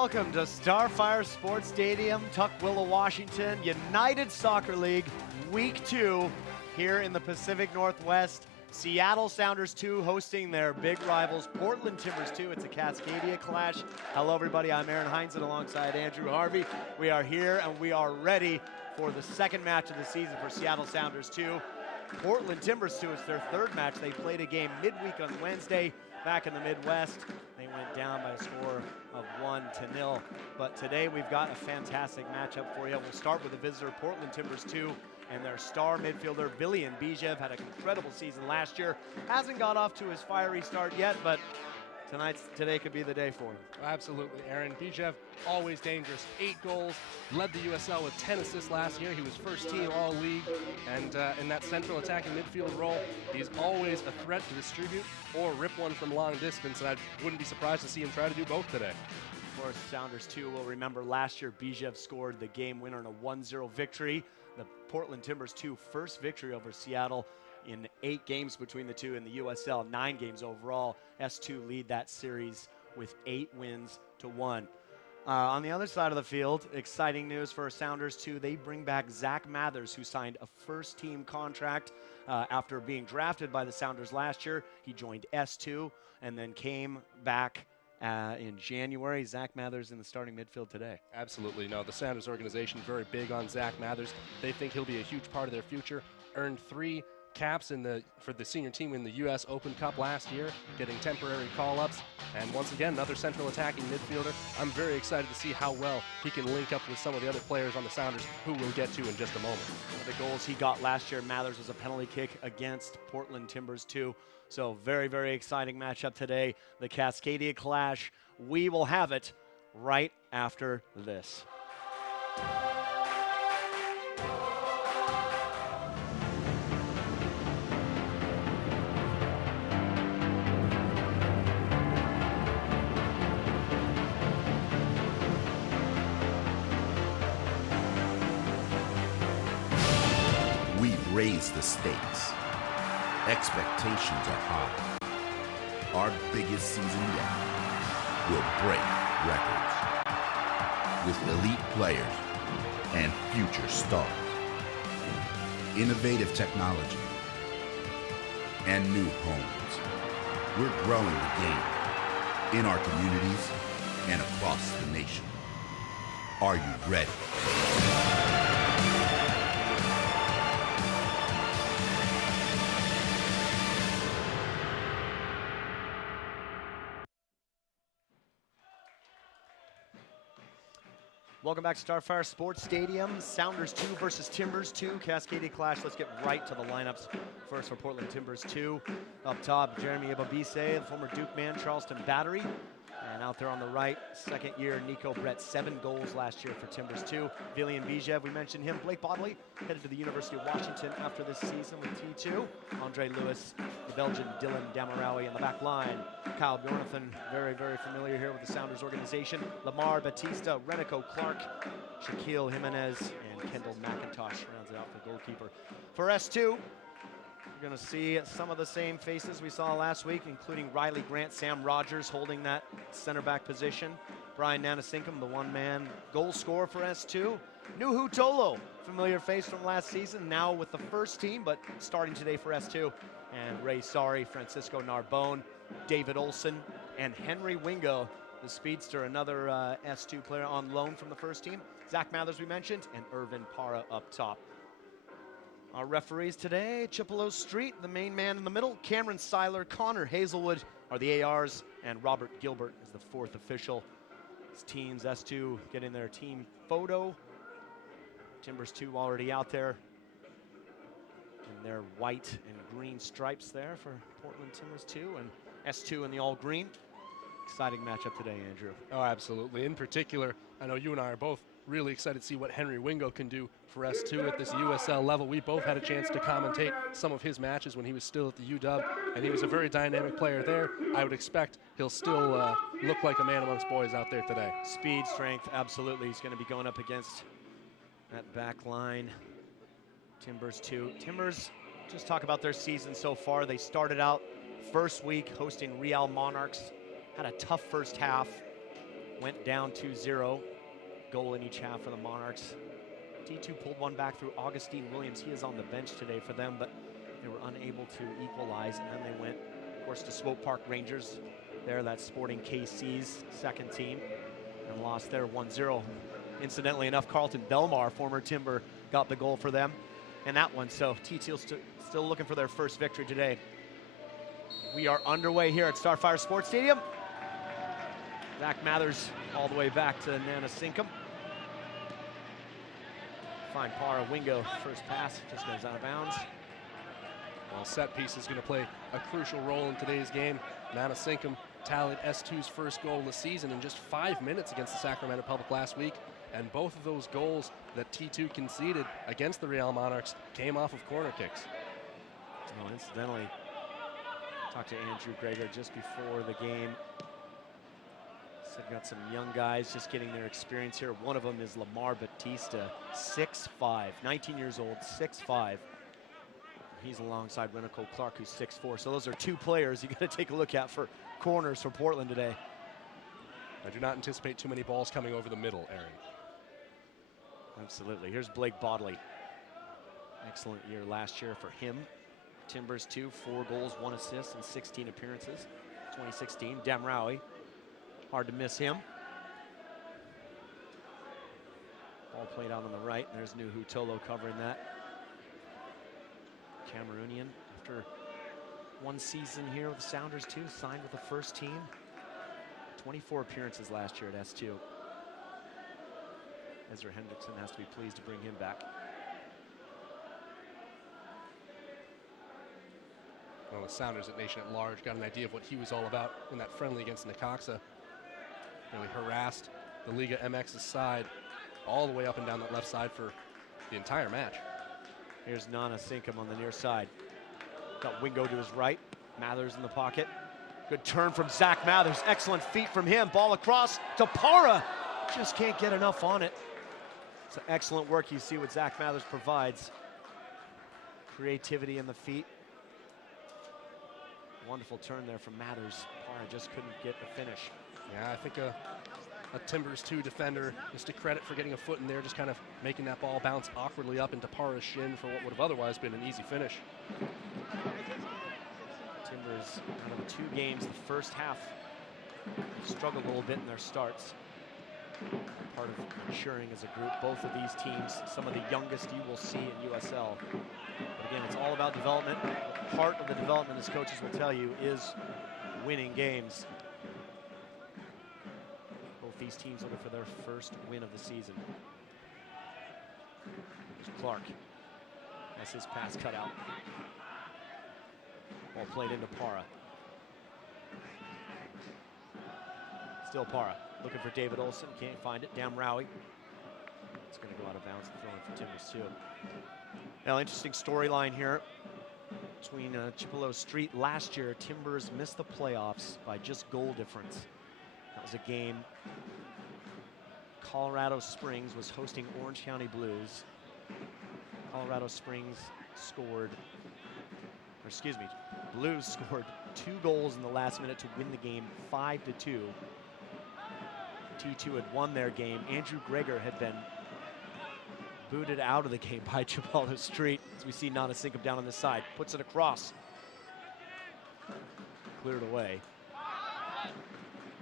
welcome to Starfire Sports Stadium, Tukwila, Washington, United Soccer League, Week 2 here in the Pacific Northwest. Seattle Sounders 2 hosting their big rivals, Portland Timbers 2. It's a Cascadia clash. Hello, everybody. I'm Aaron Heinzen alongside Andrew Harvey. We are here and we are ready for the second match of the season for Seattle Sounders 2. Portland Timbers 2, it's their third match. They played a game midweek on Wednesday back in the Midwest. They went down by a score of 1-0. But today we've got a fantastic matchup for you. We'll start with the visitor, Portland Timbers 2, and their star midfielder, Vilian Bijev, had an incredible season last year. Hasn't got off to his fiery start yet, but today could be the day for him. Absolutely, Aaron. Bijev, always dangerous. 8 goals, led the USL with 10 assists last year. He was first team all-league, and in that central attacking midfield role, he's always a threat to distribute or rip one from long distance, and I wouldn't be surprised to see him try to do both today. Of course, Sounders 2 will remember last year Bijev scored the game winner in a 1-0 victory. The Portland Timbers 2 first victory over Seattle in 8 games between the two in the USL, 9 games overall. S2 lead that series with 8 wins to 1. On the other side of the field, exciting news for Sounders 2. They bring back Zach Mathers, who signed a first-team contract after being drafted by the Sounders last year. He joined S2 and then came back in January. Zach Mathers in the starting midfield today. Absolutely. No, the Sounders organization very big on Zach Mathers. They think he'll be a huge part of their future. Earned 3 caps for the senior team in the US Open Cup last year, getting temporary call-ups, and once again another central attacking midfielder. I'm very excited to see how well he can link up with some of the other players on the Sounders, who we'll get to in just a moment. One of the goals he got last year, Mathers, was a penalty kick against Portland Timbers 2. So very, very exciting matchup today, the Cascadia clash. We will have it right after this. We've raised the stakes. Expectations are high. Our biggest season yet will break records with elite players and future stars, innovative technology, and new homes. We're growing the game in our communities and across the nation. Are you ready? Welcome back to Starfire Sports Stadium. Sounders 2 versus Timbers 2, Cascadia clash. Let's get right to the lineups. First for Portland Timbers 2. Up top, Jeremy Ababise, the former Duke man, Charleston Battery. And out there on the right, second year, Nico Brett, 7 goals last year for Timbers 2. Vilian Bijev, we mentioned him. Blake Bodley, headed to the University of Washington after this season with T2. Andre Lewis, the Belgian Dylan Damarawi in the back line. Kyle Bjornathan, very, very familiar here with the Sounders organization. Lamar Batista, Renico Clark, Shaquille Jimenez, and Kendall McIntosh rounds it out for goalkeeper. For S2, we're going to see some of the same faces we saw last week, including Riley Grant, Sam Rogers holding that center back position. Brian Nanasinkum, the one-man goal scorer for S2. Nuhu Tolo, familiar face from last season, now with the first team, but starting today for S2. And Ray Sari, Francisco Narbone, David Olson, and Henry Wingo, the speedster, another S2 player on loan from the first team. Zach Mathers, we mentioned, and Irvin Para up top. Our referees today, Chipolo Street, the main man in the middle, Cameron Seiler, Connor Hazelwood are the ARs, and Robert Gilbert is the 4th official. His teams, S2, getting their team photo. Timbers 2 already out there in their white and green stripes there for Portland Timbers 2, and S2 in the all green. Exciting matchup today, Andrew. Oh, absolutely. In particular, I know you and I are both really excited to see what Henry Wingo can do for S2 at this USL level. We both had a chance to commentate some of his matches when he was still at the UW, and he was a very dynamic player there. I would expect he'll still look like a man amongst boys out there today. Speed, strength, absolutely. He's going to be going up against that back line. Timbers 2. Timbers, just talk about their season so far. They started out first week hosting Real Monarchs. Had a tough first half. went down 2-0. Goal in each half for the Monarchs. T2 pulled one back through Augustine Williams. He is on the bench today for them, but they were unable to equalize. And then they went, of course, to Swope Park Rangers. There, that's Sporting KC's second team, and lost there 1-0. Incidentally enough, Carlton Belmar, former Timber, got the goal for them in that one. So T2 still looking for their first victory today. We are underway here at Starfire Sports Stadium. Zach Mathers all the way back to Nana Sinkum. Fine Para Wingo, first pass, just goes out of bounds. Well, set piece is going to play a crucial role in today's game. Nana Sinkum tallied S2's first goal of the season in just 5 minutes against the Sacramento Public last week. And both of those goals that T2 conceded against the Real Monarchs came off of corner kicks. Oh, incidentally, talked to Andrew Greger just before the game. Said got some young guys just getting their experience here. One of them is Lamar Batista, 6'5", 19 years old, 6'5". He's alongside Renico Clark, who's 6'4". So those are two players you got to take a look at for corners for Portland today. I do not anticipate too many balls coming over the middle, Aaron. Absolutely. Here's Blake Bodley. Excellent year last year for him. Timbers 2, 4 goals, 1 assist, and 16 appearances. 2016, Damraoui. Hard to miss him. Ball played out on the right. There's Nuhu Tolo covering that. Cameroonian, after one season here with the Sounders too, signed with the first team. 24 appearances last year at S2. Ezra Hendrickson has to be pleased to bring him back. Well, the Sounders at Nation at Large got an idea of what he was all about in that friendly against Necaxa. Really harassed the Liga MX's side all the way up and down that left side for the entire match. Here's Nana Sinkum on the near side. Got Wingo to his right. Mathers in the pocket. Good turn from Zach Mathers. Excellent feet from him. Ball across to Para. Just can't get enough on it. It's excellent work. You see what Zach Mathers provides. Creativity in the feet. Wonderful turn there from Mathers. Para just couldn't get the finish. Yeah, I think a Timbers 2 defender, just a credit for getting a foot in there, just kind of making that ball bounce awkwardly up into Para's shin for what would have otherwise been an easy finish. Timbers, out of the 2 games, the first half, struggled a little bit in their starts. Part of maturing as a group. Both of these teams, some of the youngest you will see in USL. But again, it's all about development. Part of the development, as coaches will tell you, is winning games. Both these teams looking for their first win of the season. There's Clark. That's his pass cut out. Ball played into Para. Still Para. Looking for David Olson. Can't find it. Damraoui. It's going to go out of bounds and throw in for Timbers too. Now, interesting storyline here between Chippewa Street. Last year, Timbers missed the playoffs by just goal difference. That was a game. Colorado Springs was hosting Orange County Blues. Colorado Springs scored, or excuse me, Blues scored 2 goals in the last minute to win the game 5-2. T2 had won their game. Andrew Greger had been booted out of the game by Chippewa Street. As we see Nana Sinkum down on this side, puts it across. Cleared away.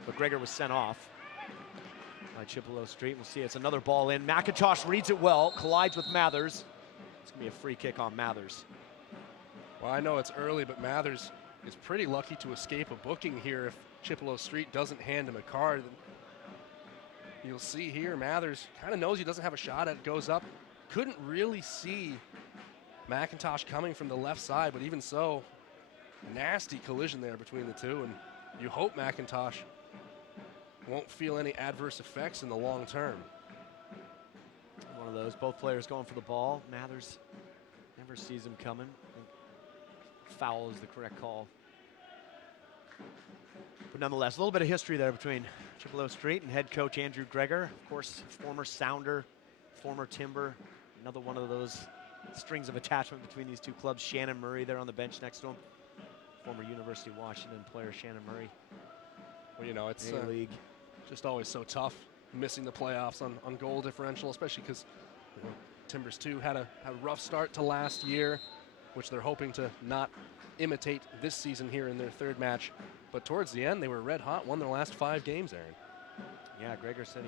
But Greger was sent off by Chippewa Street. We'll see it's another ball in. McIntosh reads it well, collides with Mathers. It's gonna be a free kick on Mathers. Well, I know it's early, but Mathers is pretty lucky to escape a booking here if Chippewa Street doesn't hand him a card. You'll see here, Mathers kind of knows he doesn't have a shot at it, goes up. Couldn't really see McIntosh coming from the left side, but even so, nasty collision there between the two, and you hope McIntosh won't feel any adverse effects in the long term. One of those, both players going for the ball. Mathers never sees him coming. Foul is the correct call. But nonetheless, a little bit of history there between Chippewa Street and head coach Andrew Greger. Of course, former Sounder, former Timber. Another one of those strings of attachment between these two clubs. Shannon Murray there on the bench next to him. Former University of Washington player Shannon Murray. Well, you know, it's A-League. Just always so tough missing the playoffs on goal differential, especially because Timbers 2 had a rough start to last year, which they're hoping to not imitate this season here in their third match. But towards the end, they were red hot, won their last 5 games, Aaron. Yeah, Gregor said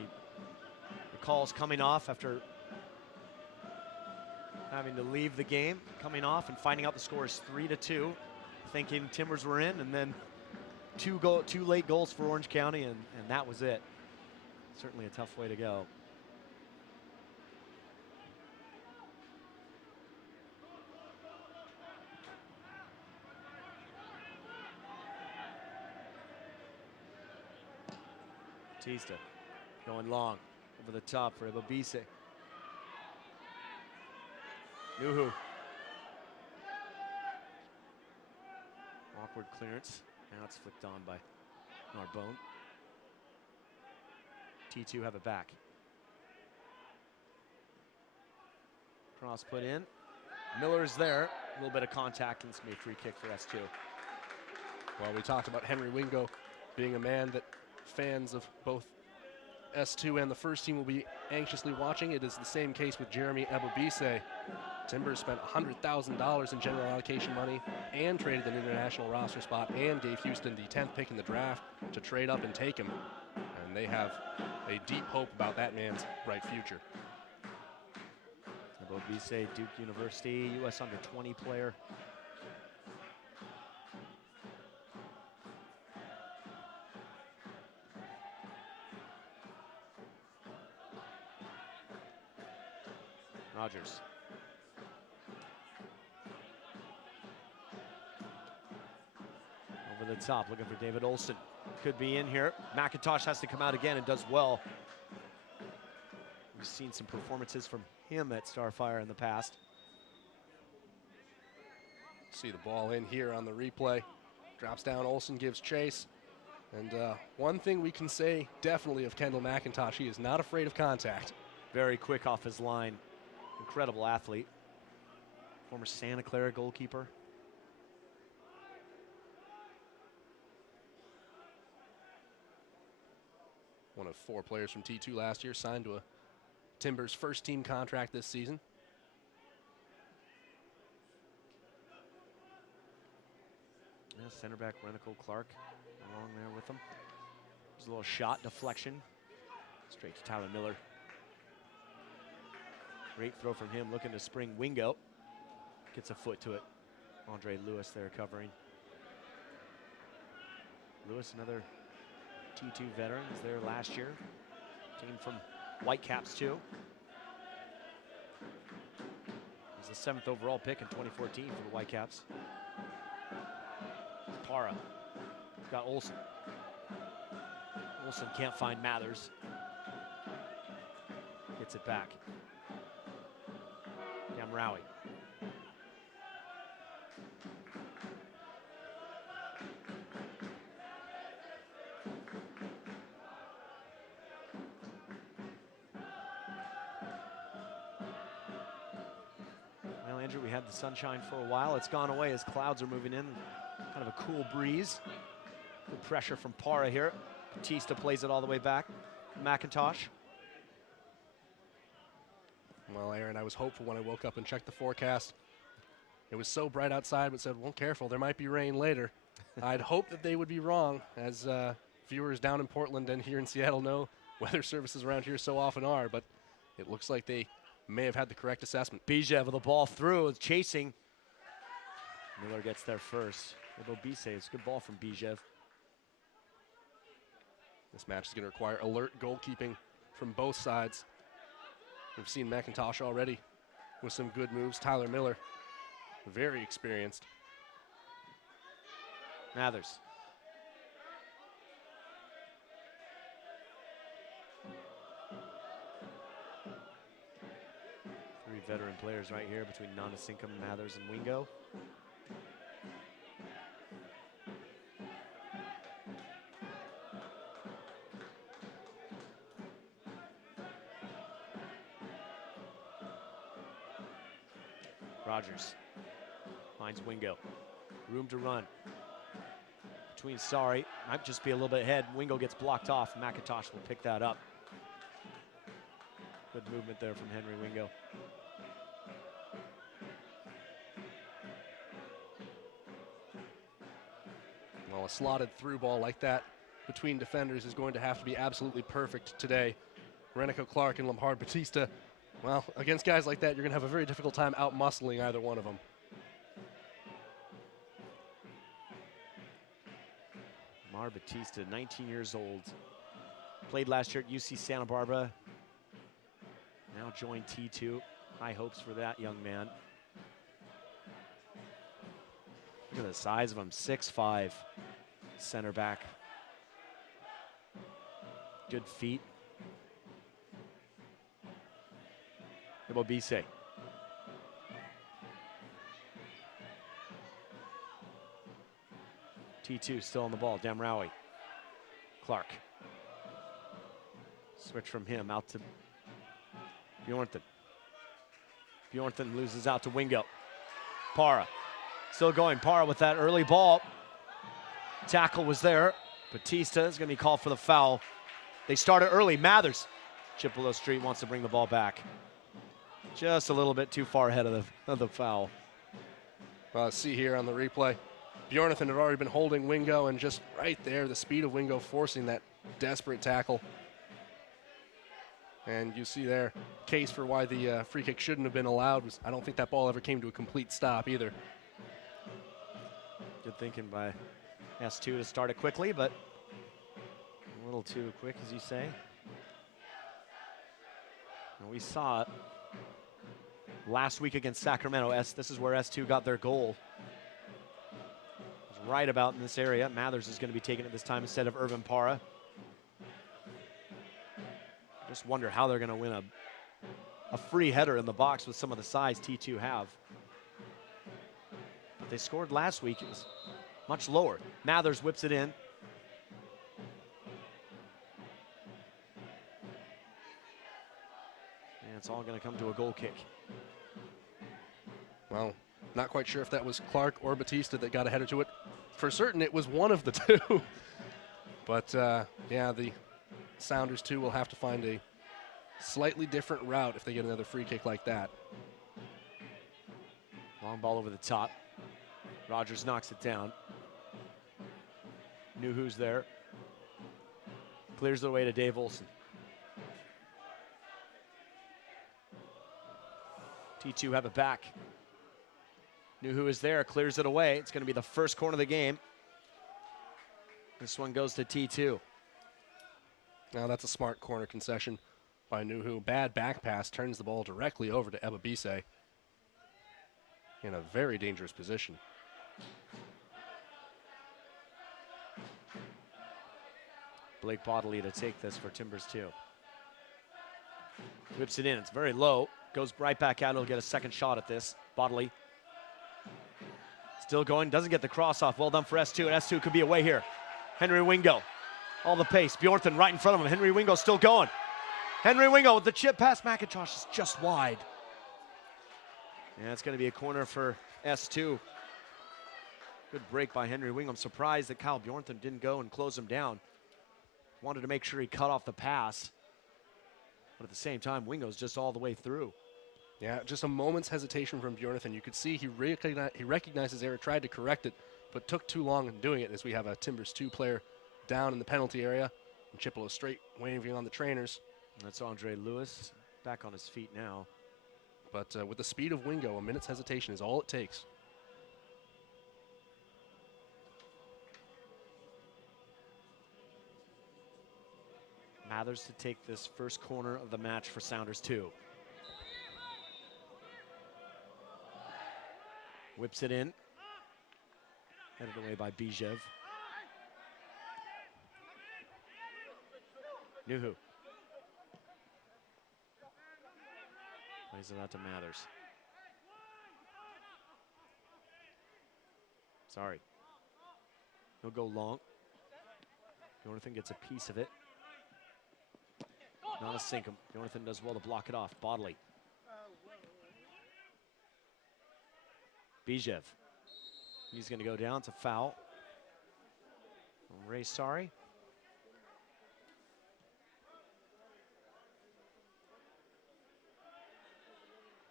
the call's coming off after having to leave the game, coming off and finding out the score is 3-2, thinking Timbers were in, and then two late goals for Orange County, and that was it. Certainly a tough way to go. Batista going long over the top for Ebobise. Nuhu. Awkward clearance. Now it's flicked on by Narbonne. T2 have it back. Cross put in. Miller's there. A little bit of contact, and it's going to be a free kick for S2. Well, we talked about Henry Wingo being a man that fans of both S2 and the first team will be anxiously watching. It is the same case with Jeremy Ebobise. Timbers spent $100,000 in general allocation money and traded an international roster spot and gave Houston the 10th pick in the draft to trade up and take him. And they have a deep hope about that man's bright future. Ebobise, Duke University, U.S. under-20 player. Rogers. Over the top, looking for David Olson. Could be in here. McIntosh has to come out again and does well. We've seen some performances from him at Starfire in the past. See the ball in here on the replay. Drops down, Olson gives chase. And one thing we can say definitely of Kendall McIntosh, he is not afraid of contact. Very quick off his line. Incredible athlete. Former Santa Clara goalkeeper. One of 4 players from T2 last year, signed to a Timbers first team contract this season. Yeah, center back Renico Clark along there with him. There's a little shot deflection. Straight to Tyler Miller. Great throw from him, looking to spring Wingo. Gets a foot to it. Andre Lewis there covering. Lewis, another T2 veteran, was there last year. Came from Whitecaps too. He's the 7th overall pick in 2014 for the Whitecaps. Para. Got Olson. Olson can't find Mathers. Gets it back. Gamraoui. Well, Andrew, we had the sunshine for a while. It's gone away as clouds are moving in. Kind of a cool breeze. Good pressure from Para here. Batista plays it all the way back. McIntosh. Well, Aaron, I was hopeful when I woke up and checked the forecast. It was so bright outside, but said, well, careful, there might be rain later. I'd hoped that they would be wrong, as viewers down in Portland and here in Seattle know weather services around here so often are, but it looks like they may have had the correct assessment. Bijev with the ball through, is chasing. Miller gets there first. Ebobise, it's a good ball from Bijev. This match is going to require alert goalkeeping from both sides. We've seen McIntosh already with some good moves. Tyler Miller, very experienced. Mathers. Three veteran players right here between Nanasinkum, Mathers, and Wingo. Rogers finds Wingo. Room to run. Between Sari Might just be a little bit ahead. Wingo gets blocked off. McIntosh will pick that up. Good movement there from Henry Wingo. Well, a slotted through ball like that between defenders is going to have to be absolutely perfect today. Renico Clark and Lamar Batista, well, against guys like that, you're going to have a very difficult time out-muscling either one of them. Lamar Batista, 19 years old. Played last year at UC Santa Barbara. Now joined T2. High hopes for that young man. Look at the size of him, 6'5", center back. Good feet. Ibobise. T2 still on the ball, Damraoui. Clark. Switch from him out to Bjornson. Bjornson loses out to Wingo. Para. Still going. Para with that early ball. Tackle was there. Batista is going to be called for the foul. They started early. Mathers. Chippewa Street wants to bring the ball back. Just a little bit too far ahead of the foul. See here on the replay, Bjornson had already been holding Wingo, and just right there, the speed of Wingo forcing that desperate tackle. And you see there, case for why the free kick shouldn't have been allowed was I don't think that ball ever came to a complete stop either. Good thinking by S2 to start it quickly, but a little too quick, as you say. And we saw it last week against Sacramento. This is where S2 got their goal. It was right about in this area. Mathers is going to be taking it this time instead of Irvin Para. Just wonder how they're going to win a free header in the box with some of the size T2 have. But they scored last week. It was much lower. Mathers whips it in. And it's all going to come to a goal kick. Well, not quite sure if that was Clark or Batista that got a header to it. For certain, it was one of the two. But, yeah, the Sounders, too, will have to find a slightly different route if they get another free kick like that. Long ball over the top. Rogers knocks it down. Nuhu's there. Clears the way to Dave Olson. T2 have it back. Nuhu is there, clears it away. It's going to be the first corner of the game. This one goes to T2. Now that's a smart corner concession by Nuhu. Bad back pass turns the ball directly over to Ibobise in a very dangerous position. Blake Bodley to take this for Timbers 2. Whips it in, it's very low. Goes right back out, he'll get a second shot at this. Bodley. Still going, doesn't get the cross off. Well done for S2, and S2 could be away here. Henry Wingo, all the pace. Bjornson right in front of him. Henry Wingo still going. Henry Wingo with the chip pass. McIntosh is just wide. And it's going to be a corner for S2. Good break by Henry Wingo. I'm surprised that Kyle Bjornson didn't go and close him down. Wanted to make sure he cut off the pass. But at the same time, Wingo's just all the way through. Yeah, just a moment's hesitation from Bjornson. You could see he recognized his error, tried to correct it, but took too long in doing it as we have a Timbers 2 player down in the penalty area. And Chippewa straight waving on the trainers. That's Andre Lewis, back on his feet now. But with the speed of Wingo, a minute's hesitation is all it takes. Mathers to take this first corner of the match for Sounders 2. Whips it in. Headed away by Bijev. Nuhu. Plays it out to Mathers. Sorry. He'll go long. Jonathan gets a piece of it. Not a sinkum. Jonathan does well to block it off. Bodley. Bijev. He's going to go down. It's a foul. Ray Sorry.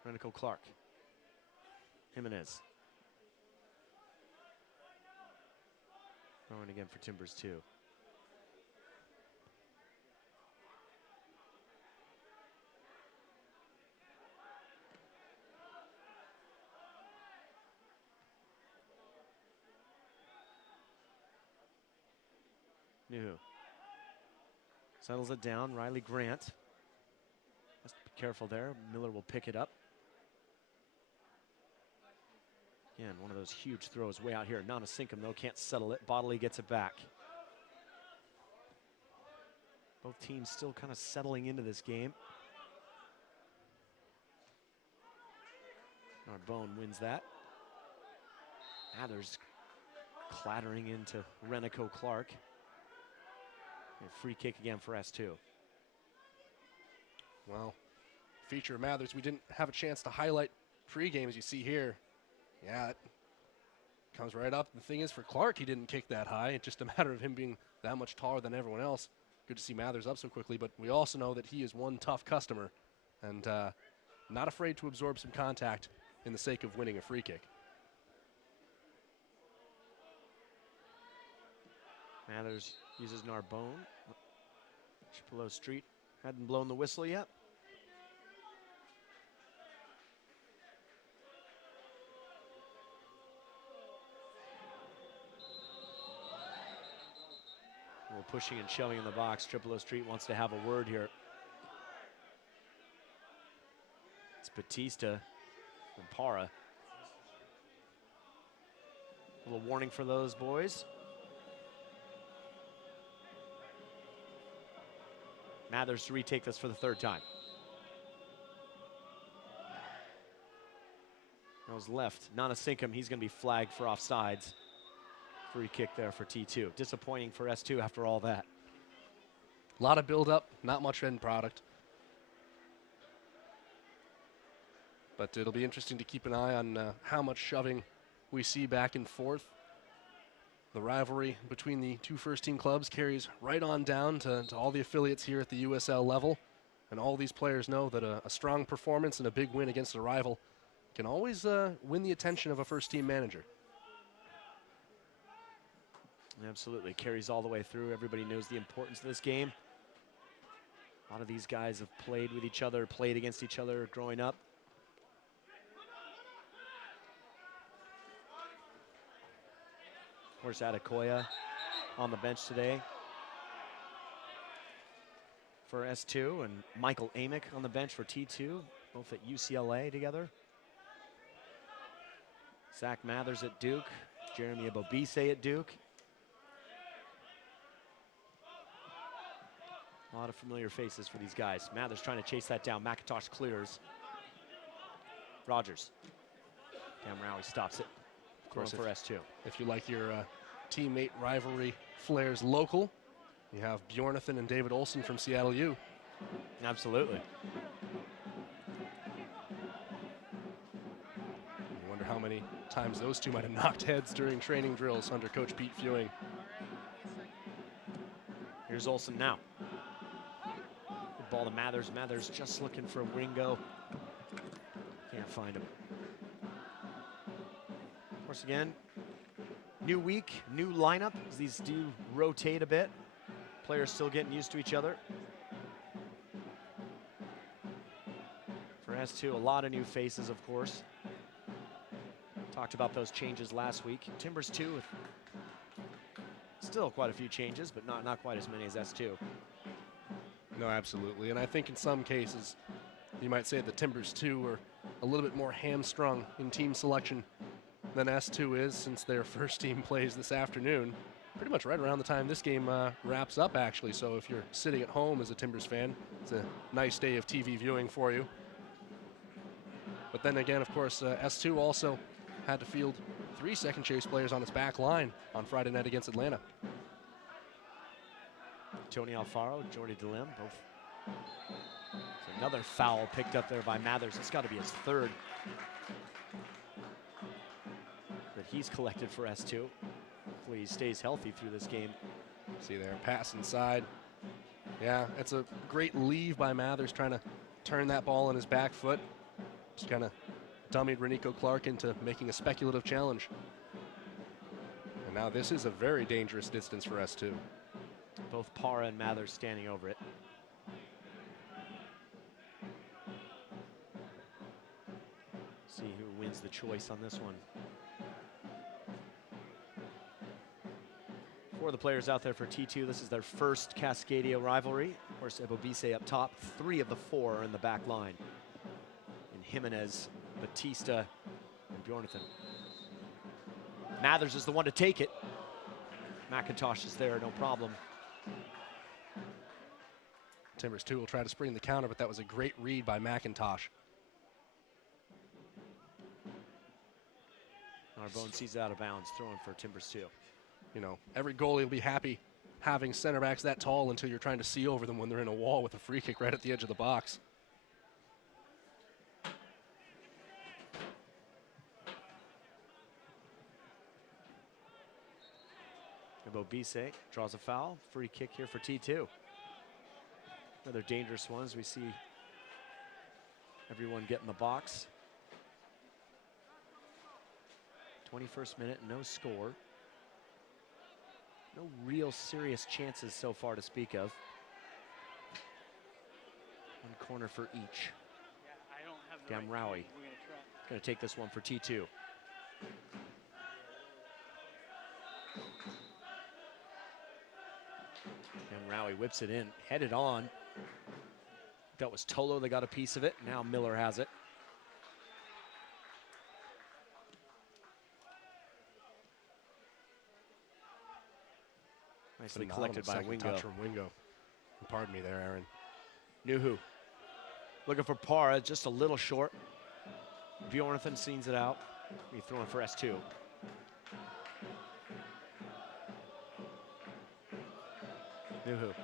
Renico Clark. Jimenez. Throwing again for Timbers 2. Nuhu settles it down. Riley Grant. Has to be careful there. Miller will pick it up. Again, one of those huge throws way out here. Nanasinkum, though, can't settle it. Bodley gets it back. Both teams still kind of settling into this game. Narbonne wins that. Mathers clattering into Renico Clark. And free kick again for S2. Well, feature of Mathers, we didn't have a chance to highlight pregame as you see here. Yeah, it comes right up. The thing is, for Clark, he didn't kick that high. It's just a matter of him being that much taller than everyone else. Good to see Mathers up so quickly, but we also know that he is one tough customer and not afraid to absorb some contact in the sake of winning a free kick. Mathers uses Narbonne. Chippewa Street hadn't blown the whistle yet. A little pushing and shoving in the box. Chippewa Street wants to have a word here. It's Batista from Para. A little warning for those boys. Mathers to retake this for the third time. Goes left. Nanasinkum, he's going to be flagged for offsides. Free kick there for T2. Disappointing for S2 after all that. A lot of build-up, not much end product. But it'll be interesting to keep an eye on how much shoving we see back and forth. The rivalry between the two first-team clubs carries right on down to all the affiliates here at the USL level. And all these players know that a strong performance and a big win against a rival can always win the attention of a first-team manager. Absolutely. Carries all the way through. Everybody knows the importance of this game. A lot of these guys have played with each other, played against each other growing up. Of course, Adekoya on the bench today for S2, and Michael Amick on the bench for T2, both at UCLA together. Zach Mathers at Duke, Jeremy Abobise at Duke. A lot of familiar faces for these guys. Mathers trying to chase that down. McIntosh clears. Rogers. Gamraoui stops it. Of course, for S2. If you like your teammate rivalry flares local, you have Bjornathan and David Olson from Seattle U. Absolutely. I wonder how many times those two might have knocked heads during training drills under Coach Pete Fewing. Here's Olson now. Good ball to Mathers. Mathers just looking for Ringo. Can't find him. Of course, again, new week, new lineup, as these do rotate a bit. Players still getting used to each other. For S2, a lot of new faces, of course. Talked about those changes last week. Timbers 2 with still quite a few changes, but not quite as many as S2. No, absolutely. And I think in some cases, you might say the Timbers 2 are a little bit more hamstrung in team selection than S2 is, since their first team plays this afternoon, pretty much right around the time this game wraps up, actually. So if you're sitting at home as a Timbers fan, it's a nice day of TV viewing for you. But then again, of course, S2 also had to field 3 second chase players on its back line on Friday night against Atlanta. Tony Alfaro, Jordy DeLim, both. It's another foul picked up there by Mathers. It's got to be his third that he's collected for S2. Hopefully he stays healthy through this game. See there, pass inside. Yeah, it's a great leave by Mathers, trying to turn that ball on his back foot. Just kind of dummied Renico Clark into making a speculative challenge. And now this is a very dangerous distance for S2. Both Para and Mathers standing over it. See who wins the choice on this one. For the players out there for T2, this is their first Cascadia rivalry. Of course, Ebobisse up top. 3 of the 4 are in the back line. And Jimenez, Batista, and Bjornathan. Mathers is the one to take it. McIntosh is there, no problem. Timbers 2 will try to spring the counter, but that was a great read by McIntosh. Arbone sees it out of bounds, throwing for Timbers 2. You know, every goalie will be happy having center backs that tall until you're trying to see over them when they're in a wall with a free kick right at the edge of the box. Ebobisse draws a foul. Free kick here for T2. Another dangerous one as we see everyone get in the box. 21st minute, no score. No real serious chances so far to speak of. One corner for each. Gamraoui going to take this one for T2. Gamraoui whips it in, headed on. That was Tolo that got a piece of it. Now Miller has it. Nicely collected by Wingo. Touch from Wingo. Pardon me there, Aaron. Nuhu looking for Para, just a little short. Bjornathan scenes it out. He's throwing for S2. Nuhu.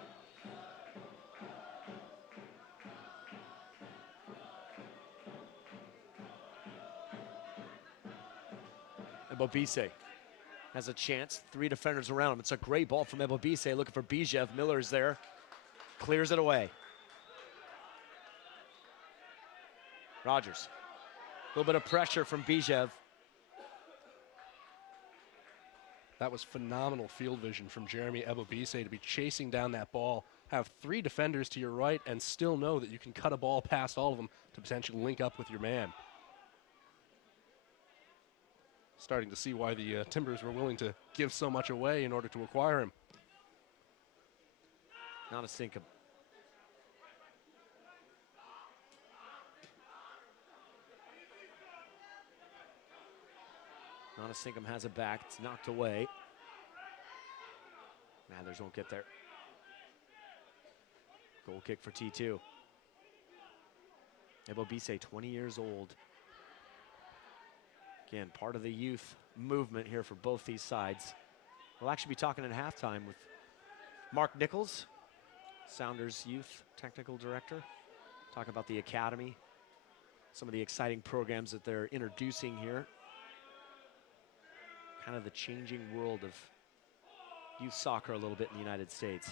Ebobisse has a chance. 3 defenders around him. It's a great ball from Ebobisse looking for Bijev. Miller's there. Clears it away. Rogers. A little bit of pressure from Bijev. That was phenomenal field vision from Jeremy Ebobisse to be chasing down that ball, have 3 defenders to your right, and still know that you can cut a ball past all of them to potentially link up with your man. Starting to see why the Timbers were willing to give so much away in order to acquire him. Not a sink. Nonasinkum has it back. It's knocked away. Mathers won't get there. Goal kick for T2. Ebobisse, 20 years old. Again, part of the youth movement here for both these sides. We'll actually be talking at halftime with Mark Nichols, Sounders Youth Technical Director. Talk about the academy, some of the exciting programs that they're introducing here. Kind of the changing world of youth soccer a little bit in the United States.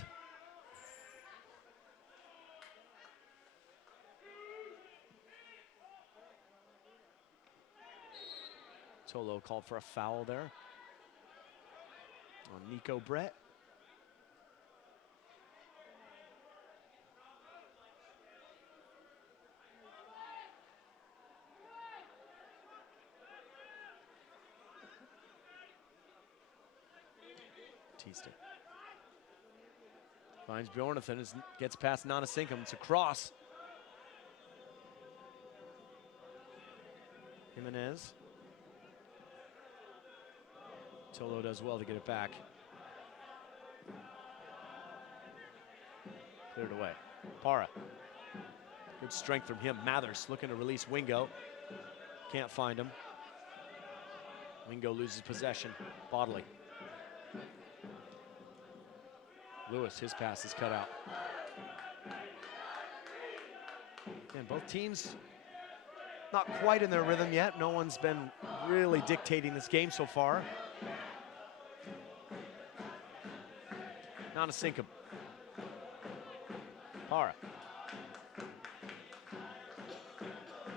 Tolo called for a foul there on Nico Brett. Batista finds Bjornathan, gets past Nonasinkum. It's a cross. Jimenez. Tolo does well to get it back. Cleared away. Para. Good strength from him. Mathers looking to release Wingo. Can't find him. Wingo loses possession. Bodley. Lewis, his pass is cut out. And both teams not quite in their rhythm yet. No one's been really dictating this game so far. Nanasinkum. Para.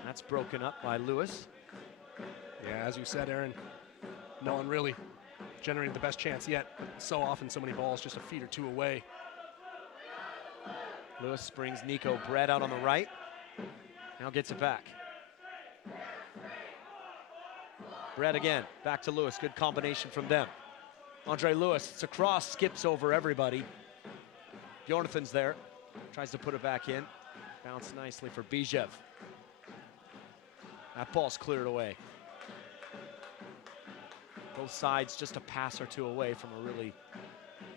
That's broken up by Lewis. Yeah, as you said, Aaron, no one really generated the best chance yet. So often, so many balls just a feet or two away. Lewis brings Nico Brett out on the right. Now gets it back. Brett again, back to Lewis. Good combination from them. Andre Lewis, it's a cross, skips over everybody. Jonathan's there, tries to put it back in. Bounced nicely for Bijev. That ball's cleared away. Both sides just a pass or two away from a really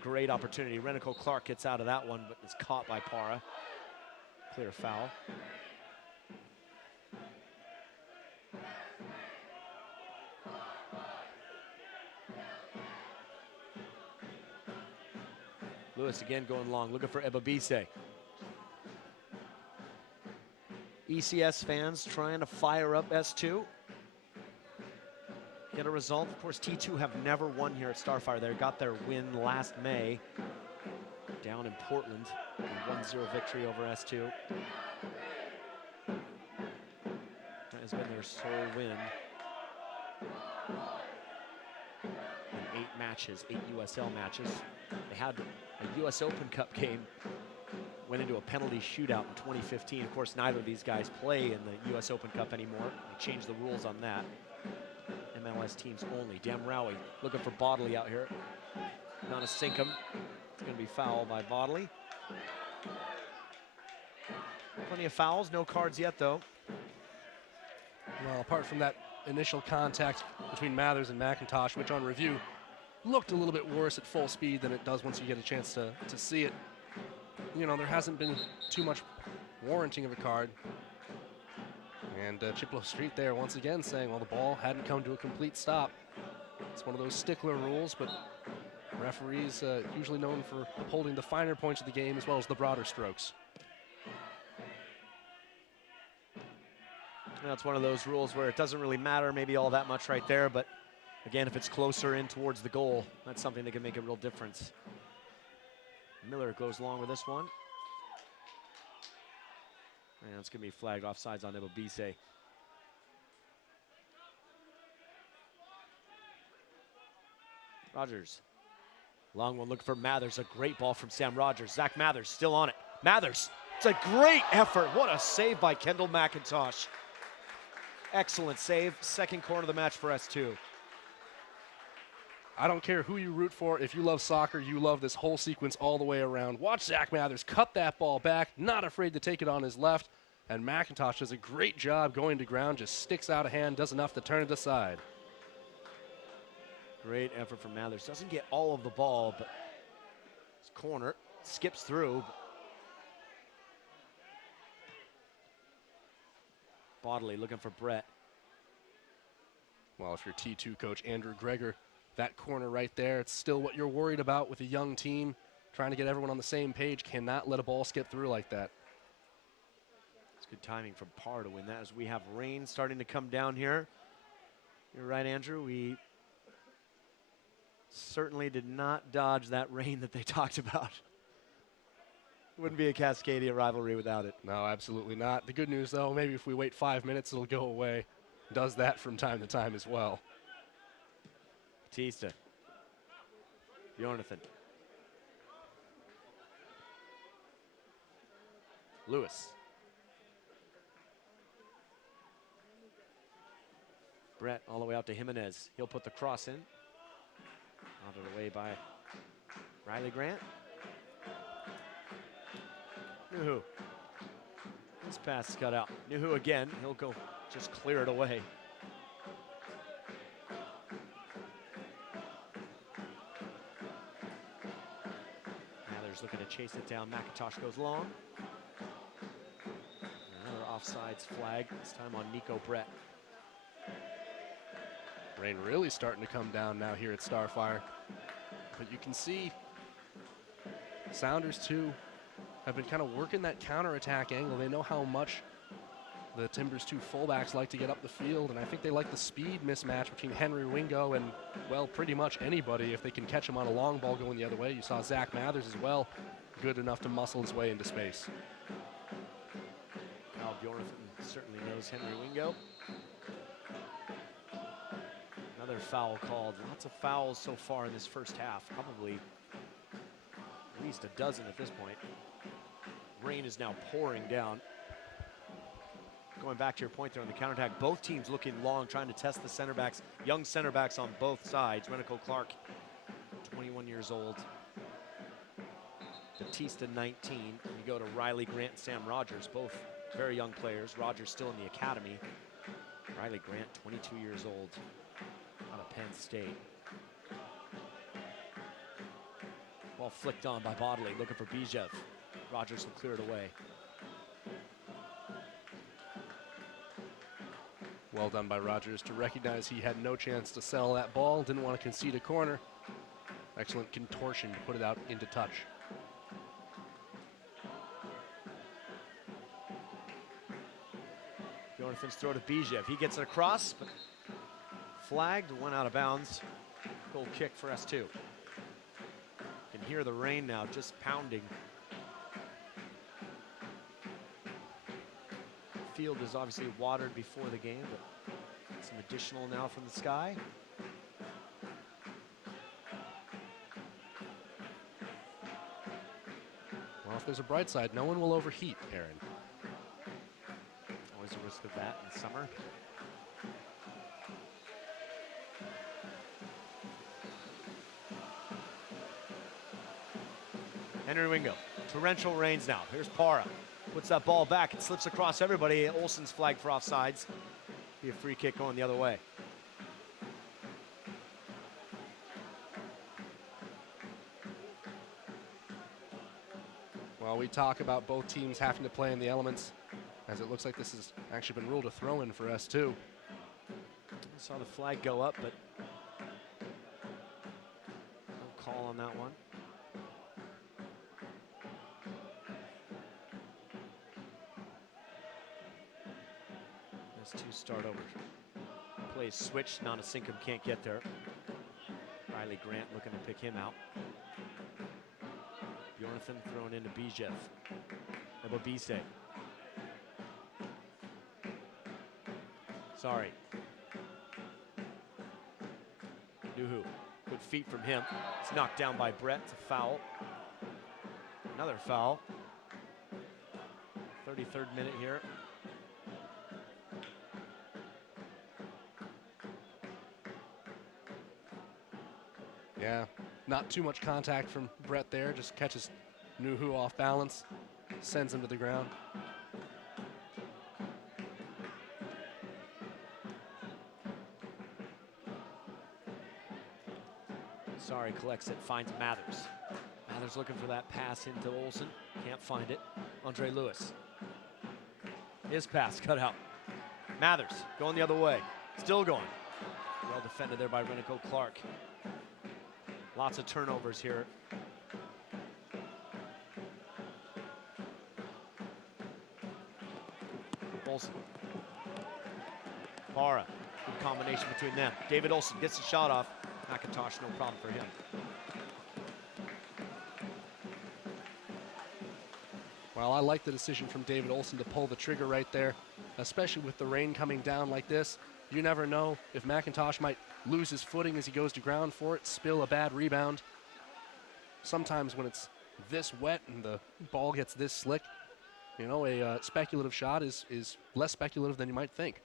great opportunity. Renico Clark gets out of that one, but is caught by Para. Clear foul. Lewis again going long, looking for Ebabise. ECS fans trying to fire up S2. Get a result. Of course, T2 have never won here at Starfire. They got their win last May down in Portland. A 1-0 victory over S2. That has been their sole win in 8 matches, 8 USL matches. They had a US Open Cup game, went into a penalty shootout in 2015. Of course, neither of these guys play in the US Open Cup anymore. They changed the rules on that. MLS teams only. Damraoui looking for Bodley out here. Nanasinkum. It's going to be foul by Bodley. Plenty of fouls, no cards yet though. Well, apart from that initial contact between Mathers and McIntosh, which on review looked a little bit worse at full speed than it does once you get a chance to see it. You know, there hasn't been too much warranting of a card. And Chippewa Street there once again saying, well, the ball hadn't come to a complete stop. It's one of those stickler rules, but referees usually known for upholding the finer points of the game as well as the broader strokes. Now, it's one of those rules where it doesn't really matter maybe all that much right there, but again, if it's closer in towards the goal, that's something that can make a real difference. Miller goes along with this one. And it's going to be flagged offsides on Ebabise. Rogers. Long one looking for Mathers. A great ball from Sam Rogers. Zach Mathers still on it. Mathers. It's a great effort. What a save by Kendall McIntosh. Excellent save. Second corner of the match for S2. I don't care who you root for. If you love soccer, you love this whole sequence all the way around. Watch Zach Mathers cut that ball back, not afraid to take it on his left. And McIntosh does a great job going to ground, just sticks out a hand, does enough to turn it aside. Great effort from Mathers. Doesn't get all of the ball, but his corner skips through. Bodley looking for Brett. Well, if you're T2 coach Andrew Greger, that corner right there, it's still what you're worried about with a young team. Trying to get everyone on the same page, cannot let a ball skip through like that. It's good timing from Parr to win that as we have rain starting to come down here. You're right, Andrew. We certainly did not dodge that rain that they talked about. Wouldn't be a Cascadia rivalry without it. No, absolutely not. The good news, though, maybe if we wait 5 minutes, it'll go away. Does that from time to time as well. Batista. Jonathan. Lewis. Brett all the way out to Jimenez. He'll put the cross in. Out of the way by Riley Grant. Nuhu. This pass is cut out. Nuhu again. He'll go just clear it away. Mathers looking to chase it down. McIntosh goes long. Another offsides flag, this time on Nico Brett. Rain really starting to come down now here at Starfire. But you can see Sounders too have been kind of working that counterattack angle. They know how much The Timbers' two fullbacks like to get up the field, and I think they like the speed mismatch between Henry Wingo and, well, pretty much anybody if they can catch him on a long ball going the other way. You saw Zach Mathers as well, good enough to muscle his way into space. Kyle Bjornson certainly knows Henry Wingo. Another foul called. Lots of fouls so far in this first half, probably at least a dozen at this point. Rain is now pouring down. Going back to your point there on the counterattack, both teams looking long, trying to test the center backs, young center backs on both sides. Renico Clark, 21 years old. Batista, 19. And you go to Riley Grant and Sam Rogers, both very young players. Rogers still in the academy. Riley Grant, 22 years old, out of Penn State. Ball flicked on by Bodley, looking for Bijev. Rogers will clear it away. Well done by Rogers to recognize he had no chance to settle that ball, didn't want to concede a corner. Excellent contortion to put it out into touch. Jonathan's throw to Bijev. He gets it across, but flagged, went out of bounds. Goal kick for S2. You can hear the rain now just pounding. Field is obviously watered before the game, but some additional now from the sky. Well, if there's a bright side, no one will overheat, Aaron. Always a risk of that in summer. Henry Wingo, torrential rains now. Here's Para. Puts that ball back, it slips across everybody. Olsen's flagged for offsides. Be a free kick going the other way. Well, we talk about both teams having to play in the elements, as it looks like this has actually been ruled a throw-in for S2. I saw the flag go up, but no call on that one. To start over. Plays switch, Nanasinkum can't get there. Riley Grant looking to pick him out. Bjornathan thrown into Bijev. Ebobise. Sorry. Nuhu. Good feet from him. It's knocked down by Brett. It's a foul. Another foul. 33rd minute here. Yeah, not too much contact from Brett there. Just catches Nuhu off balance, sends him to the ground. Sorry collects it, finds Mathers. Mathers looking for that pass into Olsen. Can't find it. Andre Lewis. His pass cut out. Mathers going the other way. Still going. Well defended there by Renico Clark. Lots of turnovers here. Olsen. Para. Good combination between them. David Olsen gets the shot off. McIntosh, no problem for him. Well, I like the decision from David Olsen to pull the trigger right there, especially with the rain coming down like this. You never know if McIntosh might lose his footing as he goes to ground for it, spill a bad rebound. Sometimes when it's this wet and the ball gets this slick, you know, a speculative shot is less speculative than you might think.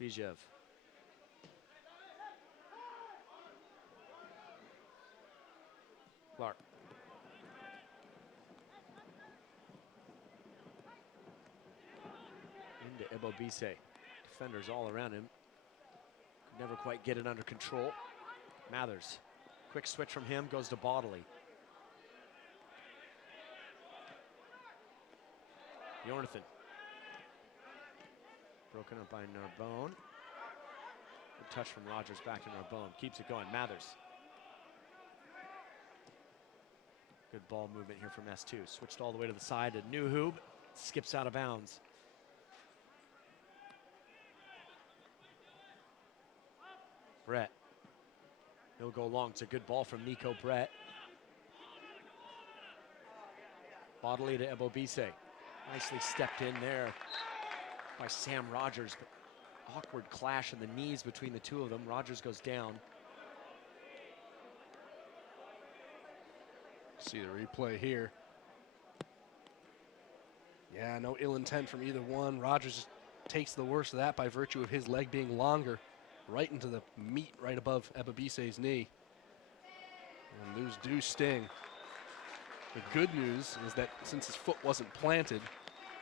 Bijev. Clark. Into Ebobise. Defenders all around him. Never quite get it under control. Mathers. Quick switch from him, goes to Bodley. Jonathan. Broken up by Narbonne. Good touch from Rogers back to Narbonne. Keeps it going. Mathers. Good ball movement here from S2. Switched all the way to the side to Newhoob. Skips out of bounds. Brett. He'll go long. It's a good ball from Nico Brett. Bodley to Ebobisse. Nicely stepped in there by Sam Rogers, but awkward clash in the knees between the two of them. Rogers goes down. See the replay here. Yeah, no ill intent from either one. Rogers takes the worst of that by virtue of his leg being longer, right into the meat right above Ebobisse's knee. And those do sting. The good news is that since his foot wasn't planted,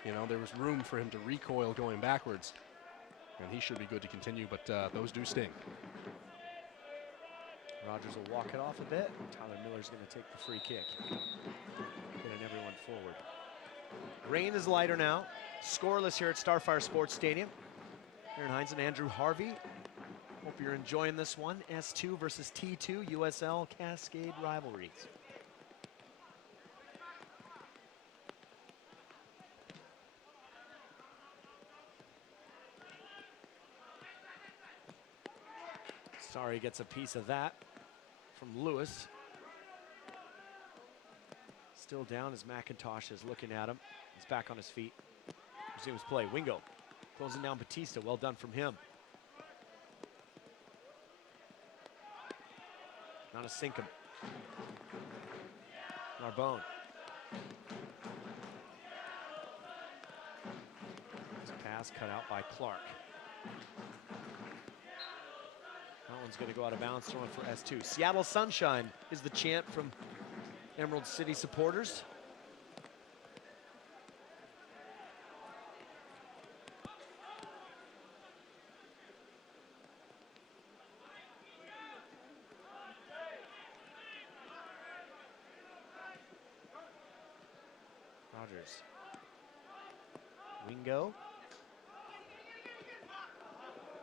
you know, there was room for him to recoil going backwards. And he should be good to continue, but those do sting. Rogers will walk it off a bit. Tyler Miller's going to take the free kick. Getting everyone forward. Rain is lighter now. Scoreless here at Starfire Sports Stadium. Aaron Hines and Andrew Harvey. Hope you're enjoying this one. S2 versus T2 USL Cascade rivalries. Sorry gets a piece of that from Lewis. Still down as McIntosh is looking at him. He's back on his feet. Resumes play. Wingo closing down Batista. Well done from him. Not a Sinkum. Narbonne. His pass cut out by Clark. That one's going to go out of bounds, throwing for S2. Seattle Sunshine is the chant from Emerald City supporters. Rogers. Wingo.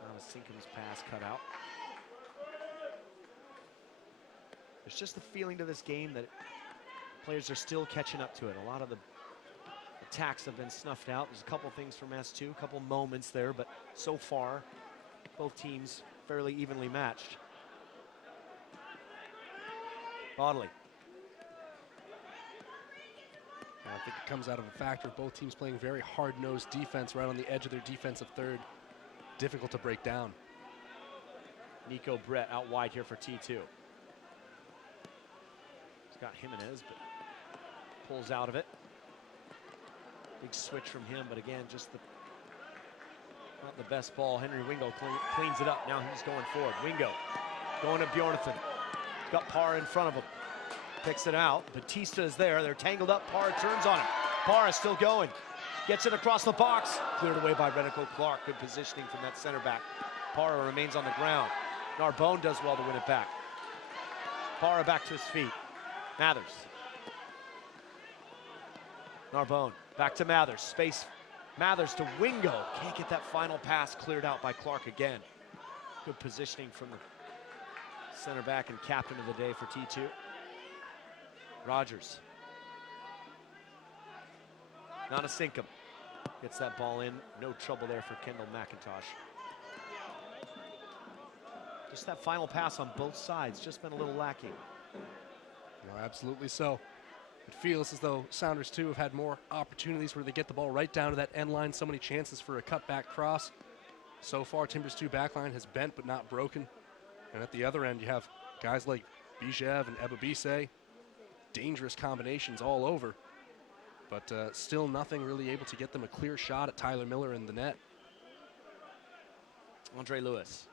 Now Sinkum's pass cut out. There's just the feeling to this game that players are still catching up to it. A lot of the attacks have been snuffed out. There's a couple things from S2, a couple moments there, but so far, both teams fairly evenly matched. Bodley. I think it comes out of a factor of both teams playing very hard-nosed defense right on the edge of their defensive third. Difficult to break down. Nico Brett out wide here for T2. Got Jimenez, but pulls out of it. Big switch from him, but again, just not the best ball. Henry Wingo cleans it up. Now he's going forward. Wingo going to Bjornathan. Got Parra in front of him. Picks it out. Batista is there. They're tangled up. Parra turns on him. Parra still going. Gets it across the box. Cleared away by Renico Clark. Good positioning from that center back. Parra remains on the ground. Narbonne does well to win it back. Parra back to his feet. Mathers. Narbonne back to Mathers. Space. Mathers to Wingo. Can't get that final pass cleared out by Clark again. Good positioning from the center back and captain of the day for T2. Rogers. Not a Sinkum. Gets that ball in. No trouble there for Kendall McIntosh. Just that final pass on both sides. Just been a little lacking. No, absolutely so. It feels as though Sounders 2 have had more opportunities where they get the ball right down to that end line. So many chances for a cutback cross. So far, Timbers 2 backline has bent but not broken. And at the other end, you have guys like Bijev and Ebobisse. Dangerous combinations all over. But still nothing really able to get them a clear shot at Tyler Miller in the net. Andre Lewis.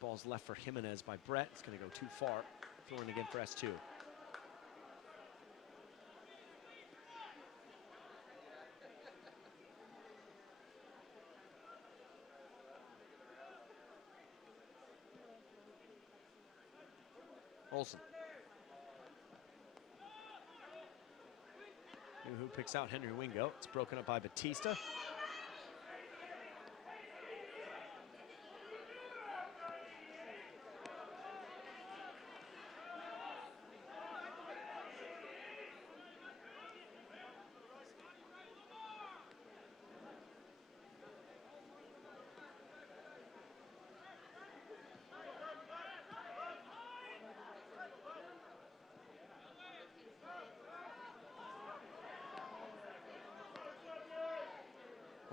Ball's left for Jimenez by Brett. It's going to go too far. Throwing again for S2. Olsen. Who picks out Henry Wingo. It's broken up by Batista.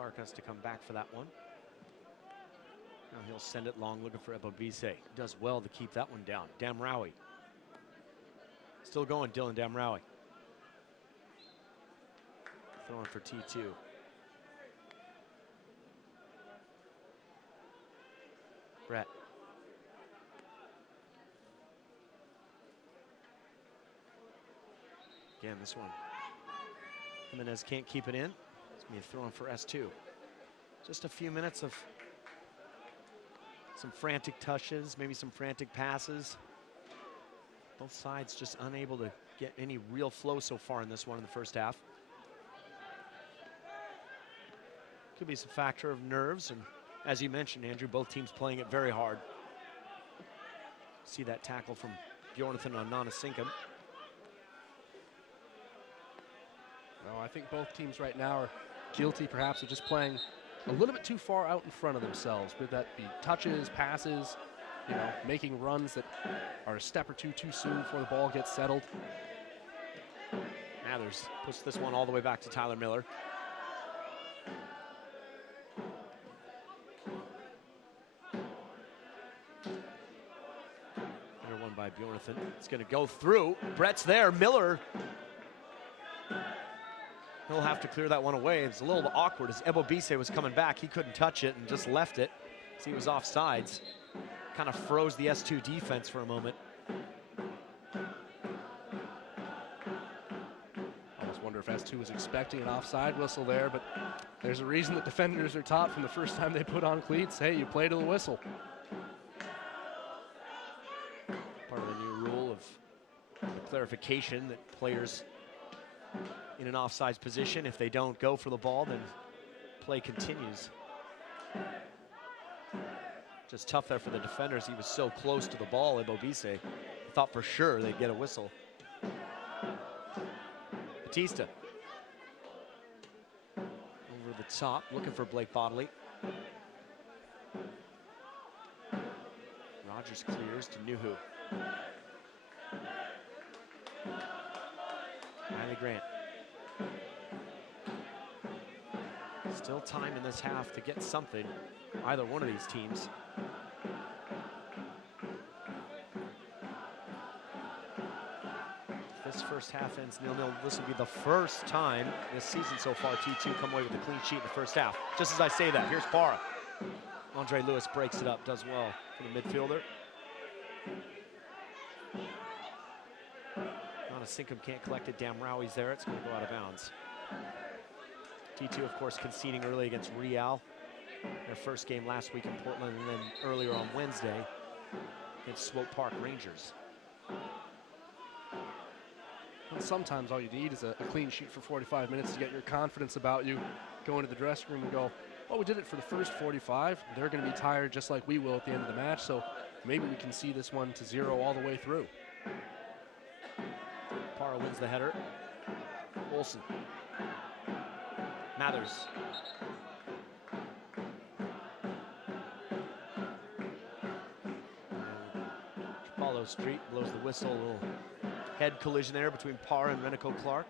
Clark has to come back for that one. Now he'll send it long, looking for Ebobisse. Does well to keep that one down. Damraoui. Still going, Dylan Damraoui. Throwing for T2. Brett. Again, this one. Jimenez can't keep it in. It's going to be a throw-in for S2. Just a few minutes of some frantic touches, maybe some frantic passes. Both sides just unable to get any real flow so far in this one in the first half. Could be some factor of nerves, and as you mentioned, Andrew, both teams playing it very hard. See that tackle from Bjornathan on Nanasinkum. No, I think both teams right now are guilty perhaps of just playing a little bit too far out in front of themselves. Would that be touches, passes, you know, making runs that are a step or two too soon before the ball gets settled. Mathers puts this one all the way back to Tyler Miller. Another one by Bjornathan. It's going to go through. Brett's there. Miller. He'll have to clear that one away. It's a little awkward as Ebobisse was coming back. He couldn't touch it and just left it. So he was offsides. Kind of froze the S2 defense for a moment. I almost wonder if S2 was expecting an offside whistle there, but there's a reason that defenders are taught from the first time they put on cleats, hey, you play to the whistle. Part of the new rule of the clarification that players in an offsides position, if they don't go for the ball, then play continues. Just tough there for the defenders. He was so close to the ball, Ebobisse. Thought for sure they'd get a whistle. Batista. Over the top, looking for Blake Bodley. Rogers clears to Nuhu. Riley Grant. Still time in this half to get something, either one of these teams. If this first half ends 0-0, this will be the first time this season so far T2 come away with a clean sheet in the first half. Just as I say that, here's Parra. Andre Lewis breaks it up, does well for the midfielder. Nanasinkum can't collect it. Damraoui's there. It's going to go out of bounds. T2, of course, conceding early against Real. Their first game last week in Portland, and then earlier on Wednesday against Swope Park Rangers. And sometimes all you need is a clean sheet for 45 minutes to get your confidence about you. Go into the dressing room and go, well, we did it for the first 45. They're going to be tired just like we will at the end of the match, so maybe we can see this one to 0 all the way through. Parra wins the header. Olsen. Mathers. Apollo Street blows the whistle. A little head collision there between Parra and Renico Clark.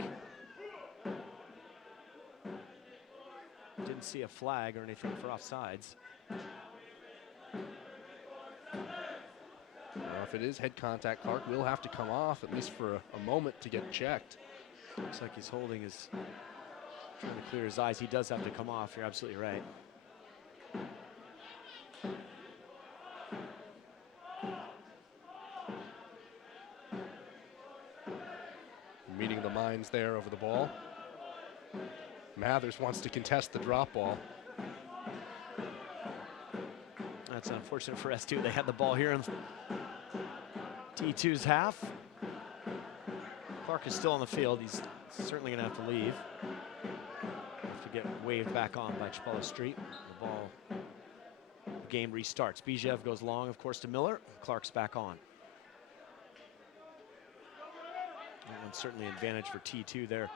Didn't see a flag or anything for offsides. Well, if it is head contact, Clark will have to come off at least for a moment to get checked. Looks like he's holding his, trying to clear his eyes. He does have to come off. You're absolutely right. Meeting the minds there over the ball. Mathers wants to contest the drop ball. That's unfortunate for S2. They had the ball here in T2's half. Clark is still on the field. He's certainly going to have to leave. Have to get waved back on by Chapala Street. The ball, the game restarts. Bijev goes long, of course, to Miller. Clark's back on. That one's certainly an advantage for T2 there.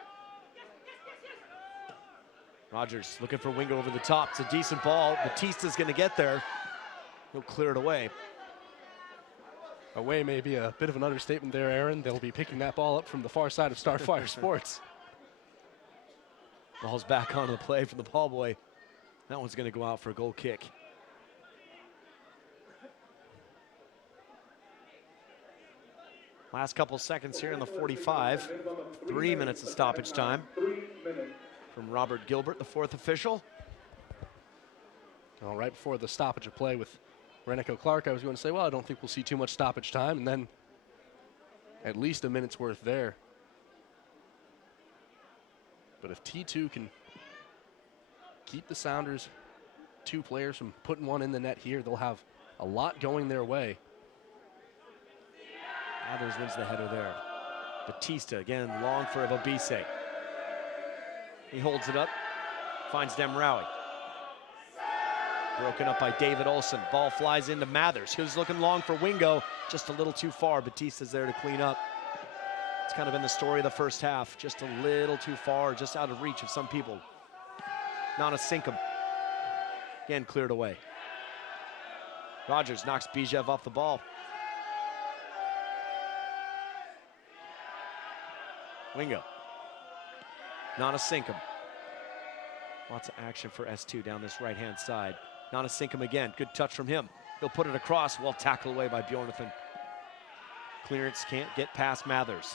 Rogers looking for Wingo over the top. It's a decent ball. Batista's going to get there. He'll clear it away. Away may be a bit of an understatement there, Aaron. They'll be picking that ball up from the far side of Starfire Sports. Ball's back onto the play from the ball boy. That one's going to go out for a goal kick. Last couple seconds here in the 45. 3 minutes of stoppage time from Robert Gilbert, the fourth official. Well, right before the stoppage of play with Renico Clark, I was going to say, well, I don't think we'll see too much stoppage time, and then at least a minute's worth there. But if T2 can keep the Sounders 2 players from putting one in the net here, they'll have a lot going their way. Mathers wins the header there. Batista again, long for Babise. He holds it up, finds Demraoui. Broken up by David Olsen. Ball flies into Mathers, who's looking long for Wingo. Just a little too far. Batista's there to clean up. It's kind of been the story of the first half. Just a little too far, just out of reach of some people. Nana Sinkum. Again, cleared away. Rogers knocks Bijev off the ball. Wingo. Nana Sinkum. Lots of action for S2 down this right-hand side. Nana Sinkum again. Good touch from him. He'll put it across. Well tackled away by Bjornathan. Clearance can't get past Mathers.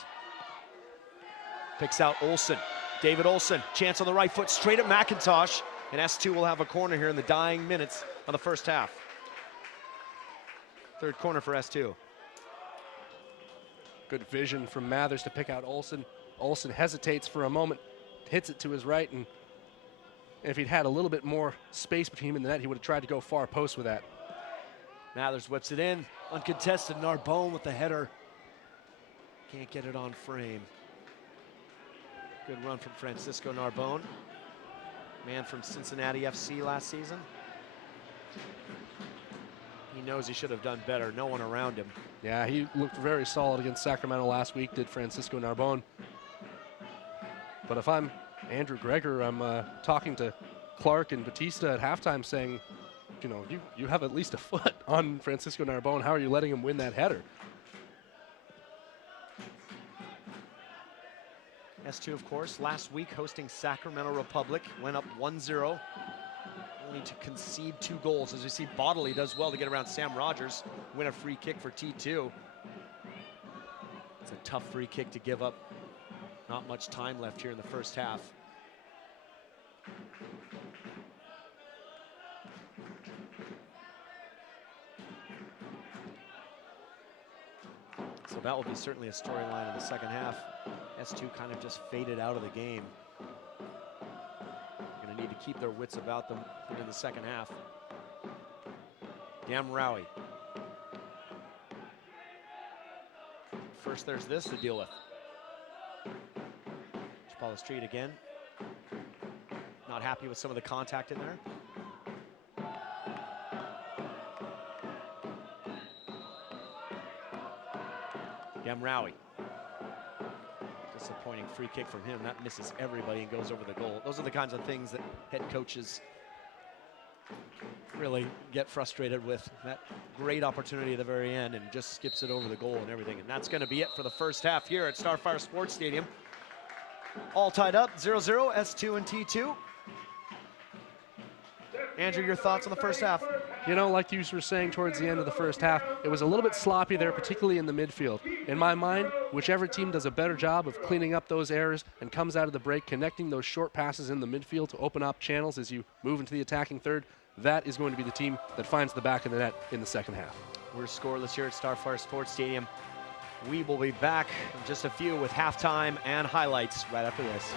Picks out Olsen. David Olsen. Chance on the right foot. Straight at McIntosh. And S2 will have a corner here in the dying minutes of the first half. Third corner for S2. Good vision from Mathers to pick out Olsen. Olsen hesitates for a moment, hits it to his right, and if he'd had a little bit more space between him and the net, he would have tried to go far post with that. Mathers whips it in, uncontested. Narbonne with the header. Can't get it on frame. Good run from Francisco Narbonne. Man from Cincinnati FC last season. He knows he should have done better. No one around him. Yeah, he looked very solid against Sacramento last week, did Francisco Narbonne. But if I'm Andrew Gregor, I'm talking to Clark and Batista at halftime saying, you know, you have at least a foot on Francisco Narbonne. How are you letting him win that header? S2, of course, last week hosting Sacramento Republic, went up 1-0. Only to concede 2 goals. As we see, Bodley does well to get around Sam Rogers, win a free kick for T2. It's a tough free kick to give up. Not much time left here in the first half. So that will be certainly a storyline in the second half. S2 kind of just faded out of the game. Going to need to keep their wits about them in the second half. Demraoui. First there's this to deal with. Street again. Not happy with some of the contact in there. Demraoui. Disappointing free kick from him. That misses everybody and goes over the goal. Those are the kinds of things that head coaches really get frustrated with. That great opportunity at the very end and just skips it over the goal and everything. And that's going to be it for the first half here at Starfire Sports Stadium. All tied up, 0-0, S2 and T2. Andrew, your thoughts on the first half? You know, like you were saying towards the end of the first half, it was a little bit sloppy there, particularly in the midfield. In my mind, whichever team does a better job of cleaning up those errors and comes out of the break, connecting those short passes in the midfield to open up channels as you move into the attacking third, that is going to be the team that finds the back of the net in the second half. We're scoreless here at Starfire Sports Stadium. We will be back in just a few with halftime and highlights right after this.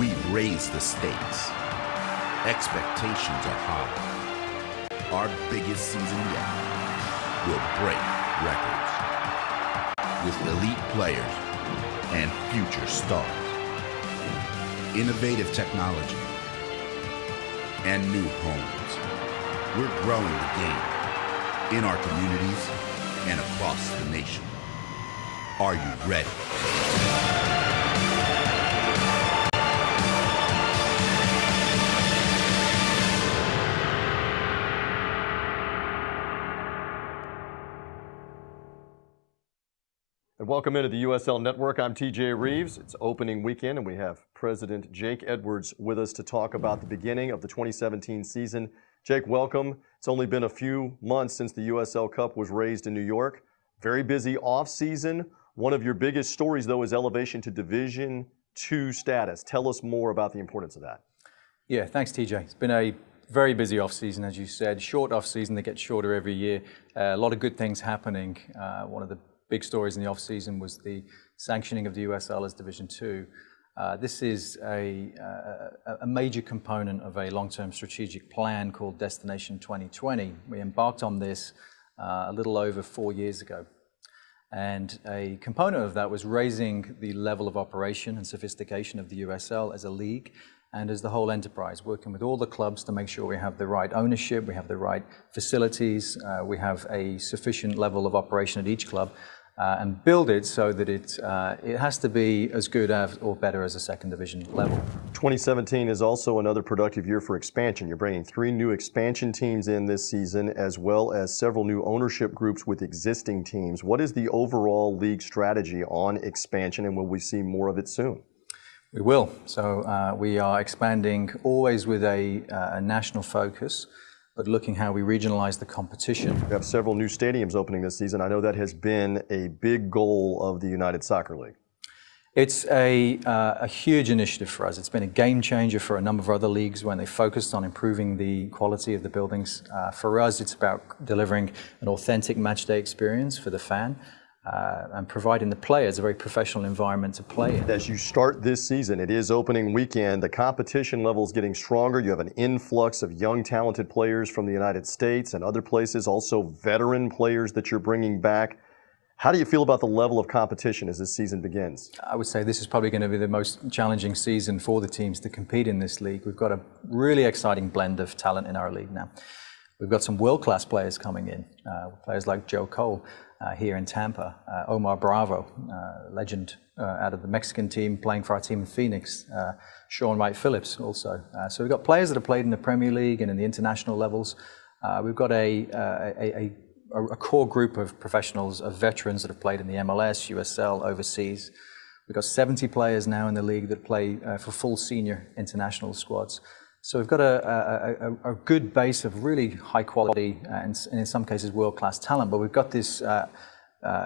We've raised the stakes. Expectations are high. Our biggest season yet will break records with elite players and future stars, innovative technology, and new homes. We're growing the game in our communities and across the nation. Are you ready? And welcome into the USL Network. I'm TJ Reeves. It's opening weekend, and we have President Jake Edwards with us to talk about the beginning of the 2017 season. Jake, welcome. It's only been a few months since the USL Cup was raised in New York. Very busy off-season. One of your biggest stories, though, is elevation to Division II status. Tell us more about the importance of that. Yeah, thanks, TJ. It's been a very busy off-season, as you said. Short off-season that gets shorter every year. A lot of good things happening. One of the big stories in the off-season was the sanctioning of the USL as Division II. This is a major component of a long-term strategic plan called Destination 2020. We embarked on this a little over 4 years ago. And a component of that was raising the level of operation and sophistication of the USL as a league and as the whole enterprise, working with all the clubs to make sure we have the right ownership, we have the right facilities, we have a sufficient level of operation at each club, and build it so that it has to be as good as or better as a second division level. 2017 is also another productive year for expansion. You're bringing 3 new expansion teams in this season, as well as several new ownership groups with existing teams. What is the overall league strategy on expansion, and will we see more of it soon? We will. So we are expanding always with a national focus, but looking how we regionalize the competition. We have several new stadiums opening this season. I know that has been a big goal of the United Soccer League. It's a huge initiative for us. It's been a game changer for a number of other leagues when they focused on improving the quality of the buildings. For us, it's about delivering an authentic matchday experience for the fan and providing the players a very professional environment to play in. As you start this season, it is opening weekend. The competition level is getting stronger. You have an influx of young, talented players from the United States and other places, also veteran players that you're bringing back. How do you feel about the level of competition as this season begins? I would say this is probably going to be the most challenging season for the teams to compete in this league. We've got a really exciting blend of talent in our league now. We've got some world-class players coming in, players like Joe Cole here in Tampa, Omar Bravo, legend out of the Mexican team playing for our team in Phoenix, Sean Wright Phillips also. So we've got players that have played in the Premier League and in the international levels. We've got a core group of professionals, of veterans that have played in the MLS, USL, overseas. We've got 70 players now in the league that play for full senior international squads. So we've got a good base of really high quality and in some cases world-class talent, but we've got this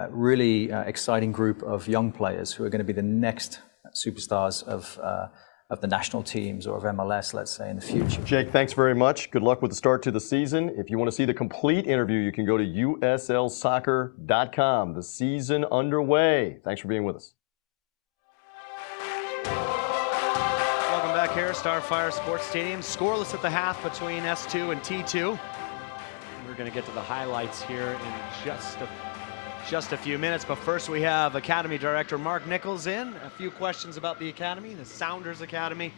really exciting group of young players who are going to be the next superstars of the national teams or of MLS, let's say, in the future. Jake, thanks very much. Good luck with the start to the season. If you want to see the complete interview, you can go to uslsoccer.com. The season underway. Thanks for being with us. Welcome back here, Starfire Sports Stadium. Scoreless at the half between S2 and T2. We're going to get to the highlights here in just a few minutes, but first we have Academy Director Mark Nichols in. A few questions about the Academy, the Sounders Academy.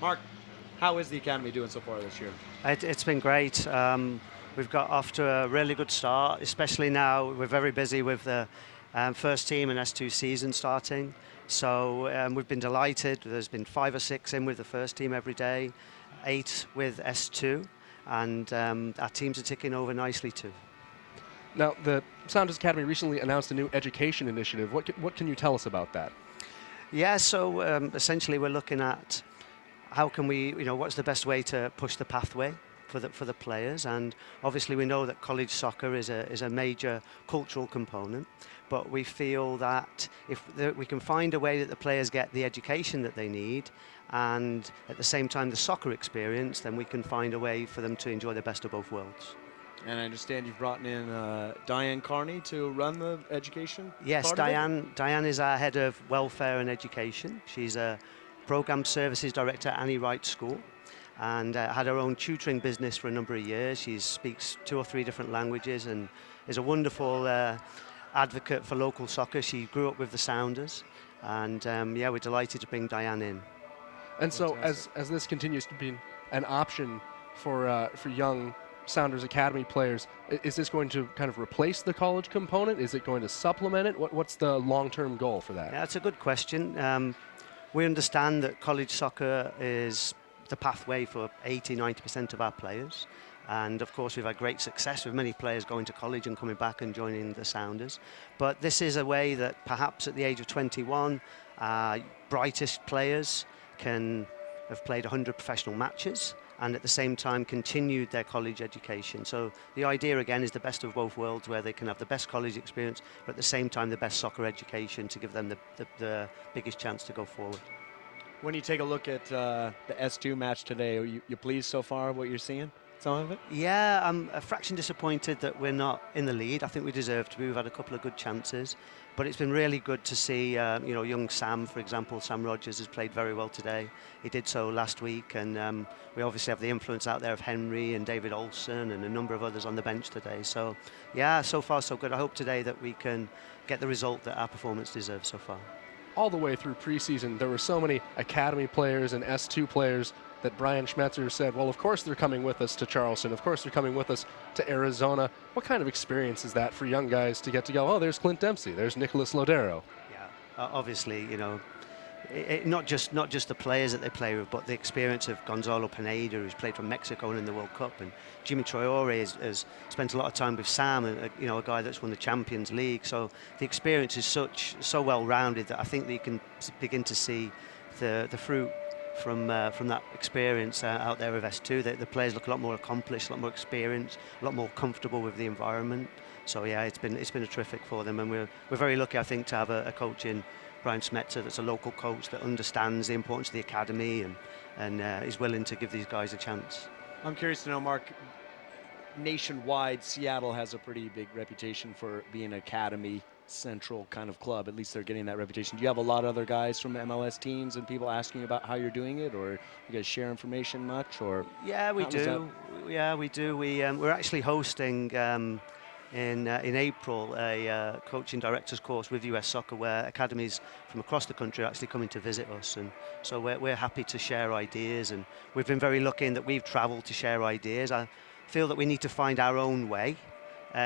Mark, how is the Academy doing so far this year? It's been great. We've got off to a really good start, especially now we're very busy with the first team and S2 season starting. So we've been delighted. There's been 5 or 6 in with the first team every day, 8 with S2, and our teams are ticking over nicely too. Now, the Sounders Academy recently announced a new education initiative. What can you tell us about that? Yeah, so essentially we're looking at how can we, what's the best way to push the pathway for the players, and obviously we know that college soccer is a major cultural component, but we feel that if we can find a way that the players get the education that they need and at the same time the soccer experience, then we can find a way for them to enjoy the best of both worlds. And I understand you've brought in Diane Carney to run the education. Yes, Diane is our head of welfare and education. She's a program services director at Annie Wright School, and had her own tutoring business for a number of years. She speaks 2 or 3 different languages and is a wonderful advocate for local soccer. She grew up with the Sounders, and yeah, we're delighted to bring Diane in. And so as this continues to be an option for young Sounders Academy players, is this going to kind of replace the college component? Is it going to supplement it? What's the long-term goal for that? Yeah, that's a good question. We understand that college soccer is the pathway for 80–90% of our players. And of course, we've had great success with many players going to college and coming back and joining the Sounders. But this is a way that perhaps at the age of 21, brightest players can have played 100 professional matches and at the same time continued their college education. So the idea again is the best of both worlds, where they can have the best college experience, but at the same time the best soccer education to give them the biggest chance to go forward. When you take a look at the S2 match today, are you pleased so far with what you're seeing? Some of it? Yeah, I'm a fraction disappointed that we're not in the lead. I think we deserve to be. We've had a couple of good chances, but it's been really good to see, young Sam, for example. Sam Rogers has played very well today. He did so last week, and we obviously have the influence out there of Henry and David Olsen and a number of others on the bench today. So, yeah, so far so good. I hope today that we can get the result that our performance deserves so far. All the way through preseason, there were so many academy players and S2 players that Brian Schmetzer said, well, of course they're coming with us to Charleston. Of course they're coming with us to Arizona. What kind of experience is that for young guys to get to go, oh, there's Clint Dempsey, there's Nicholas Lodero? Yeah, obviously, not just the players that they play with, but the experience of Gonzalo Pineda, who's played for Mexico and in the World Cup, and Jimmy Traore has spent a lot of time with Sam, a guy that's won the Champions League. So the experience is so well-rounded that I think that you can begin to see the fruit from that experience out there with S2. The players look a lot more accomplished, a lot more experienced, a lot more comfortable with the environment. So yeah, it's been a terrific for them, and we're very lucky, I think, to have a coach in Brian Schmetzer that's a local coach that understands the importance of the academy and is willing to give these guys a chance. I'm curious to know, Mark, nationwide, Seattle has a pretty big reputation for being an academy central kind of club. At least they're getting that reputation. Do you have a lot of other guys from MLS teams and people asking about how you're doing it, or you guys share information much? Or yeah, we do. Yeah, we do. We're actually hosting in April a coaching directors course with US Soccer, where academies from across the country are actually coming to visit us, and so we're happy to share ideas, and we've been very lucky in that we've traveled to share ideas. I feel that we need to find our own way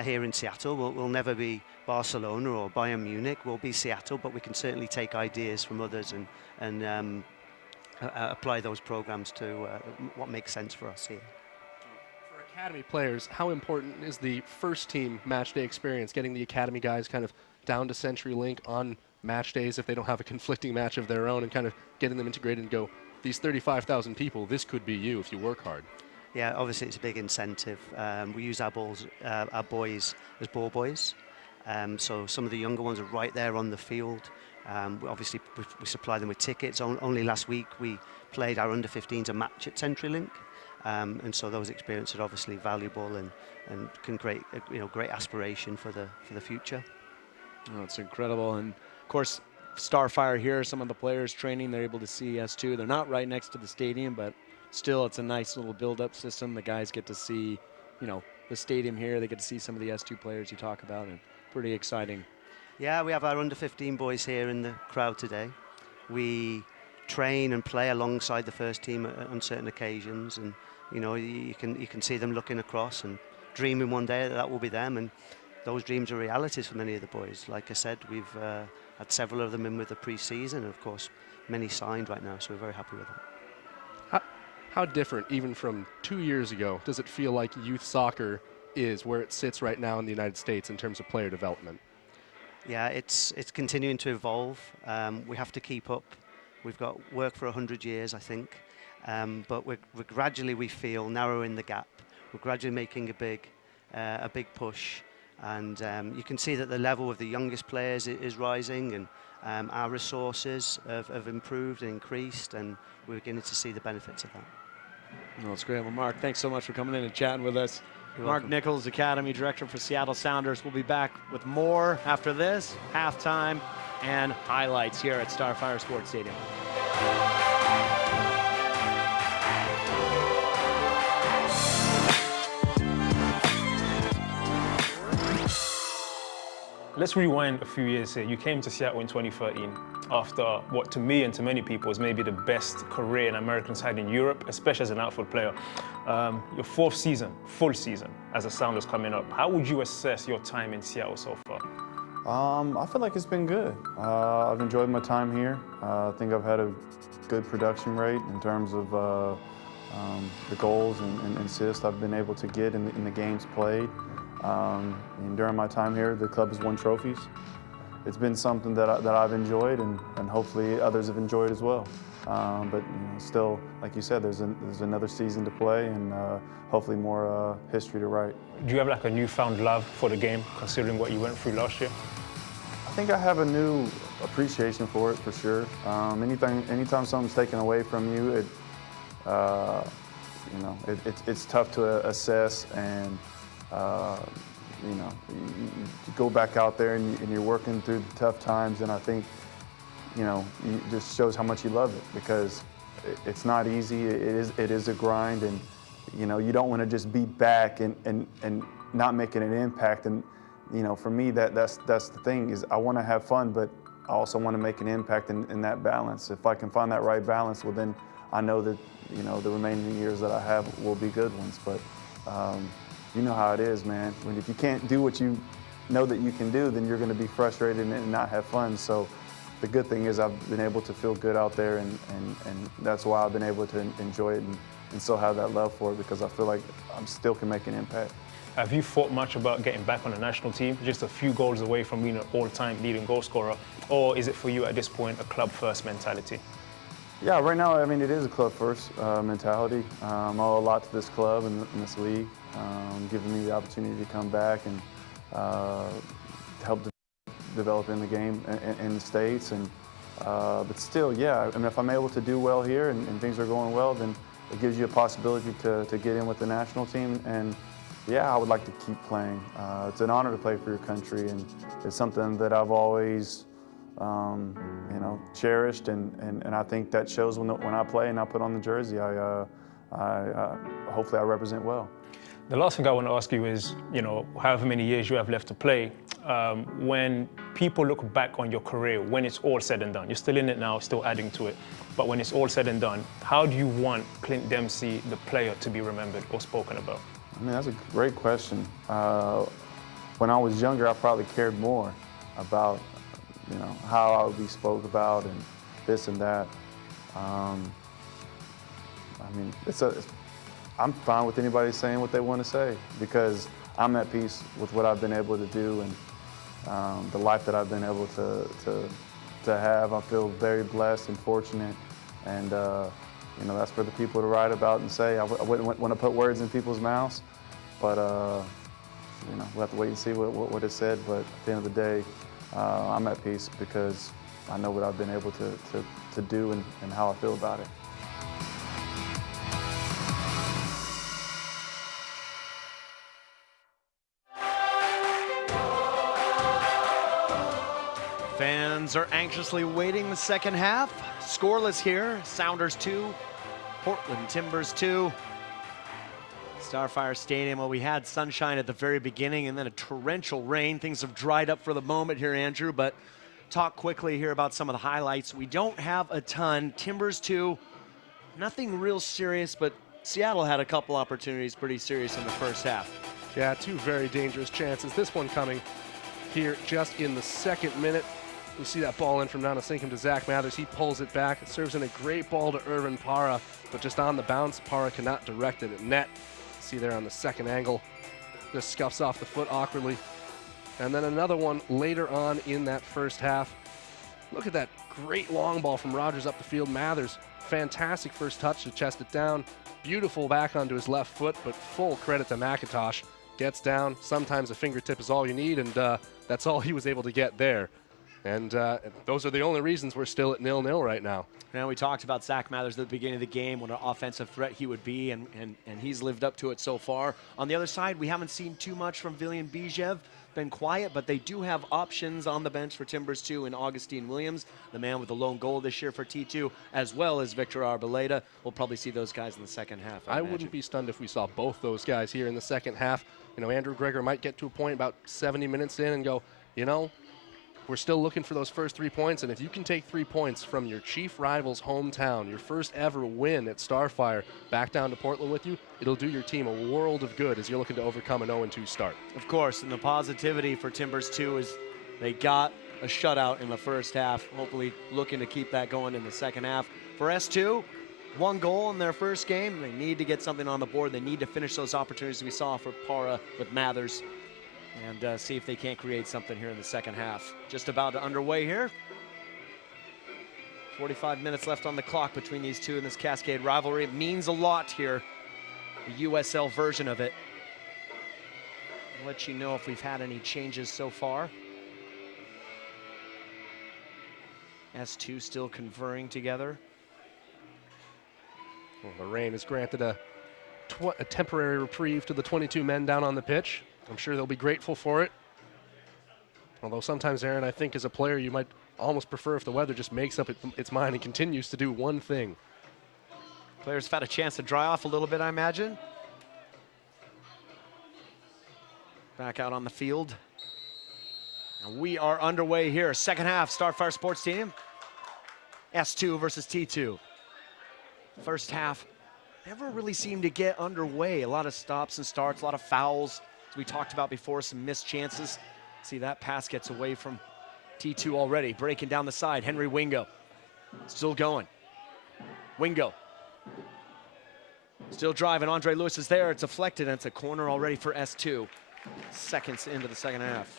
here in Seattle. We'll never be Barcelona or Bayern Munich. We'll be Seattle, but we can certainly take ideas from others and apply those programs to what makes sense for us here. Academy players, how important is the first team match day experience, getting the academy guys kind of down to CenturyLink on match days if they don't have a conflicting match of their own, and kind of getting them integrated and go, these 35,000 people, this could be you if you work hard? Yeah, obviously it's a big incentive. We use our boys as ball boys. So some of the younger ones are right there on the field. Obviously we supply them with tickets. Only last week we played our under-15s a match at CenturyLink. And so those experiences are obviously valuable and can create great aspiration for the future. Oh, it's incredible. And of course, Starfire here, some of the players training, they're able to see S2. They're not right next to the stadium, but still it's a nice little build-up system. The guys get to see, the stadium here. They get to see some of the S2 players you talk about, and pretty exciting. Yeah, we have our under-15 boys here in the crowd today. We train and play alongside the first team on certain occasions, and you can see them looking across and dreaming one day that will be them, and those dreams are realities for many of the boys. Like I said, we've had several of them in with the pre-season, and of course many signed right now, so we're very happy with that. How different, even from 2 years ago, does it feel like youth soccer is where it sits right now in the United States in terms of player development? Yeah, it's continuing to evolve. We have to keep up. We've got work for 100 years, I think, but we're gradually, we feel, narrowing the gap. We're gradually making a big push, and you can see that the level of the youngest players is rising, and our resources have improved and increased, and we're beginning to see the benefits of that. Well, that's great. Well, Mark, thanks so much for coming in and chatting with us. You're Mark welcome. Nichols, Academy Director for Seattle Sounders. We'll be back with more after this, halftime, and highlights here at Starfire Sports Stadium. Let's rewind a few years here. You came to Seattle in 2013. after what to me and to many people is maybe the best career an American side in Europe, especially as an outfield player. Your 4th season, full season, as a Sounders coming up. How would you assess your time in Seattle so far? I feel like it's been good. I've enjoyed my time here. I think I've had a good production rate in terms of the goals and assists I've been able to get in the games played. And during my time here, the club has won trophies. It's been something that I've enjoyed, and hopefully others have enjoyed as well. But still, like you said, there's another season to play, and hopefully more history to write. Do you have like a newfound love for the game, considering what you went through last year? I think I have a new appreciation for it, for sure. Anytime something's taken away from you, it's tough to assess, and you go back out there and you're working through the tough times, and I think it just shows how much you love it, because it's not easy. It is a grind, and you don't want to just be back and not making an impact. And for me, that's the thing, is I want to have fun, but I also want to make an impact in that balance. If I can find that right balance, well, then I know that the remaining years that I have will be good ones. But you know how it is, man. If you can't do what you know that you can do, then you're going to be frustrated and not have fun. So the good thing is I've been able to feel good out there, and that's why I've been able to enjoy it and still have that love for it, because I feel like I still can make an impact. Have you thought much about getting back on the national team, just a few goals away from being an all-time leading goal scorer, or is it for you at this point a club-first mentality? Yeah, right now, I mean, it is a club-first mentality. I owe a lot to this club and this league, giving me the opportunity to come back and help develop in the game in the States. But still, yeah, I mean, if I'm able to do well here and things are going well, then it gives you a possibility to get in with the national team. And yeah, I would like to keep playing. It's an honor to play for your country, and it's something that I've always cherished, and I think that shows when I play and I put on the jersey. Hopefully I represent well. The last thing I want to ask you is, however many years you have left to play, when people look back on your career, when it's all said and done, you're still in it now, still adding to it, but when it's all said and done, how do you want Clint Dempsey, the player, to be remembered or spoken about? I mean, that's a great question. When I was younger, I probably cared more about how I would be spoke about and this and that. I mean, I'm fine with anybody saying what they want to say, because I'm at peace with what I've been able to do and the life that I've been able to have. I feel very blessed and fortunate, and that's for the people to write about and say. I wouldn't want to put words in people's mouths, but we'll have to wait and see what is said. But at the end of the day, I'm at peace because I know what I've been able to do and how I feel about it. Fans are anxiously waiting the second half. Scoreless here. Sounders 2, Portland Timbers 2. Starfire Stadium, well, we had sunshine at the very beginning and then a torrential rain. Things have dried up for the moment here, Andrew, but talk quickly here about some of the highlights. We don't have a ton. Timbers 2, nothing real serious, but Seattle had a couple opportunities pretty serious in the first half. Yeah, 2 very dangerous chances. This one coming here just in the 2nd minute. You see that ball in from Nanasinkum to Zach Mathers. He pulls it back. It serves in a great ball to Irvin Parra, but just on the bounce, Parra cannot direct it at net. See there on the 2nd angle, just scuffs off the foot awkwardly. And then another one later on in that first half. Look at that great long ball from Rogers up the field. Mathers, fantastic first touch to chest it down. Beautiful back onto his left foot, but full credit to McIntosh. Gets down. Sometimes a fingertip is all you need, and that's all he was able to get there. And those are the only reasons we're still at 0-0 right now. Now, we talked about Zach Mathers at the beginning of the game, what an offensive threat he would be, and he's lived up to it so far. On the other side, we haven't seen too much from Villian Bijev. Been quiet, but they do have options on the bench for Timbers 2 and Augustine Williams, the man with the lone goal this year for T2, as well as Victor Arboleda. We'll probably see those guys in the second half. I wouldn't be stunned if we saw both those guys here in the second half. Andrew Greger might get to a point about 70 minutes in and go, we're still looking for those first 3 points, and if you can take 3 points from your chief rival's hometown, your first ever win at Starfire, back down to Portland with you, it'll do your team a world of good as you're looking to overcome an 0-2 start. Of course, and the positivity for Timbers 2 is they got a shutout in the first half, hopefully looking to keep that going in the second half. For S2, 1 goal in their first game. They need to get something on the board. They need to finish those opportunities we saw for Para with Mathers and see if they can't create something here in the second half. Just about underway here. 45 minutes left on the clock between these two in this Cascade rivalry. It means a lot here, the USL version of it. I'll let you know if we've had any changes so far. S2 still conferring together. Well, the rain has granted a temporary reprieve to the 22 men down on the pitch. I'm sure they'll be grateful for it. Although sometimes, Aaron, I think as a player you might almost prefer if the weather just makes up its mind and continues to do one thing. Players have had a chance to dry off a little bit, I imagine. Back out on the field. And we are underway here. Second half, Starfire Sports Stadium. S2 versus T2. First half never really seemed to get underway. A lot of stops and starts, a lot of fouls. As we talked about before, some missed chances. See, that pass gets away from T2 already. Breaking down the side, Henry Wingo. Still going. Wingo. Still driving, Andre Lewis is there. It's deflected, and it's a corner already for S2. Seconds into the second half.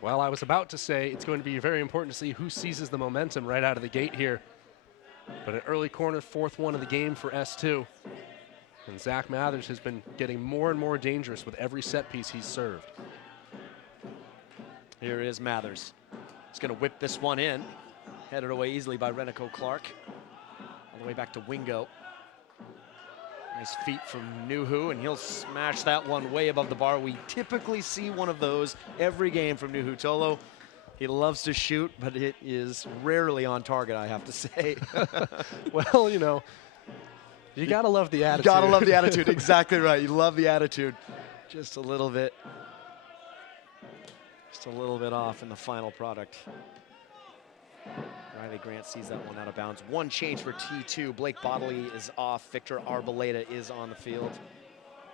Well, I was about to say it's going to be very important to see who seizes the momentum right out of the gate here. But an early corner, 4th one of the game for S2. And Zach Mathers has been getting more and more dangerous with every set piece he's served. Here is Mathers. He's going to whip this one in. Headed away easily by Renico Clark. All the way back to Wingo. Nice feet from Nuhu, and he'll smash that one way above the bar. We typically see one of those every game from Nuhu Tolo. He loves to shoot, but it is rarely on target, I have to say. Well, you know, you gotta love the attitude. You gotta love the attitude, exactly right. You love the attitude. Just a little bit off in the final product. Riley Grant sees that one out of bounds. One change for T2. Blake Bodley is off. Victor Arboleda is on the field.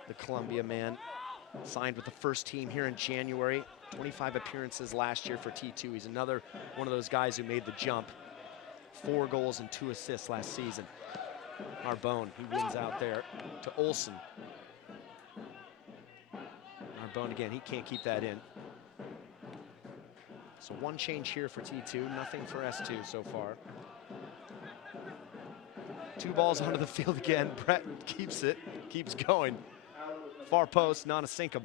The Columbia man signed with the first team here in January. 25 appearances last year for T2. He's another one of those guys who made the jump. 4 goals and 2 assists last season. Arbone, he wins out there to Olsen. Arbone again, he can't keep that in. So one change here for T2, nothing for S2 so far. 2 balls onto the field again. Brett keeps it, keeps going. Far post, Nanasinkum.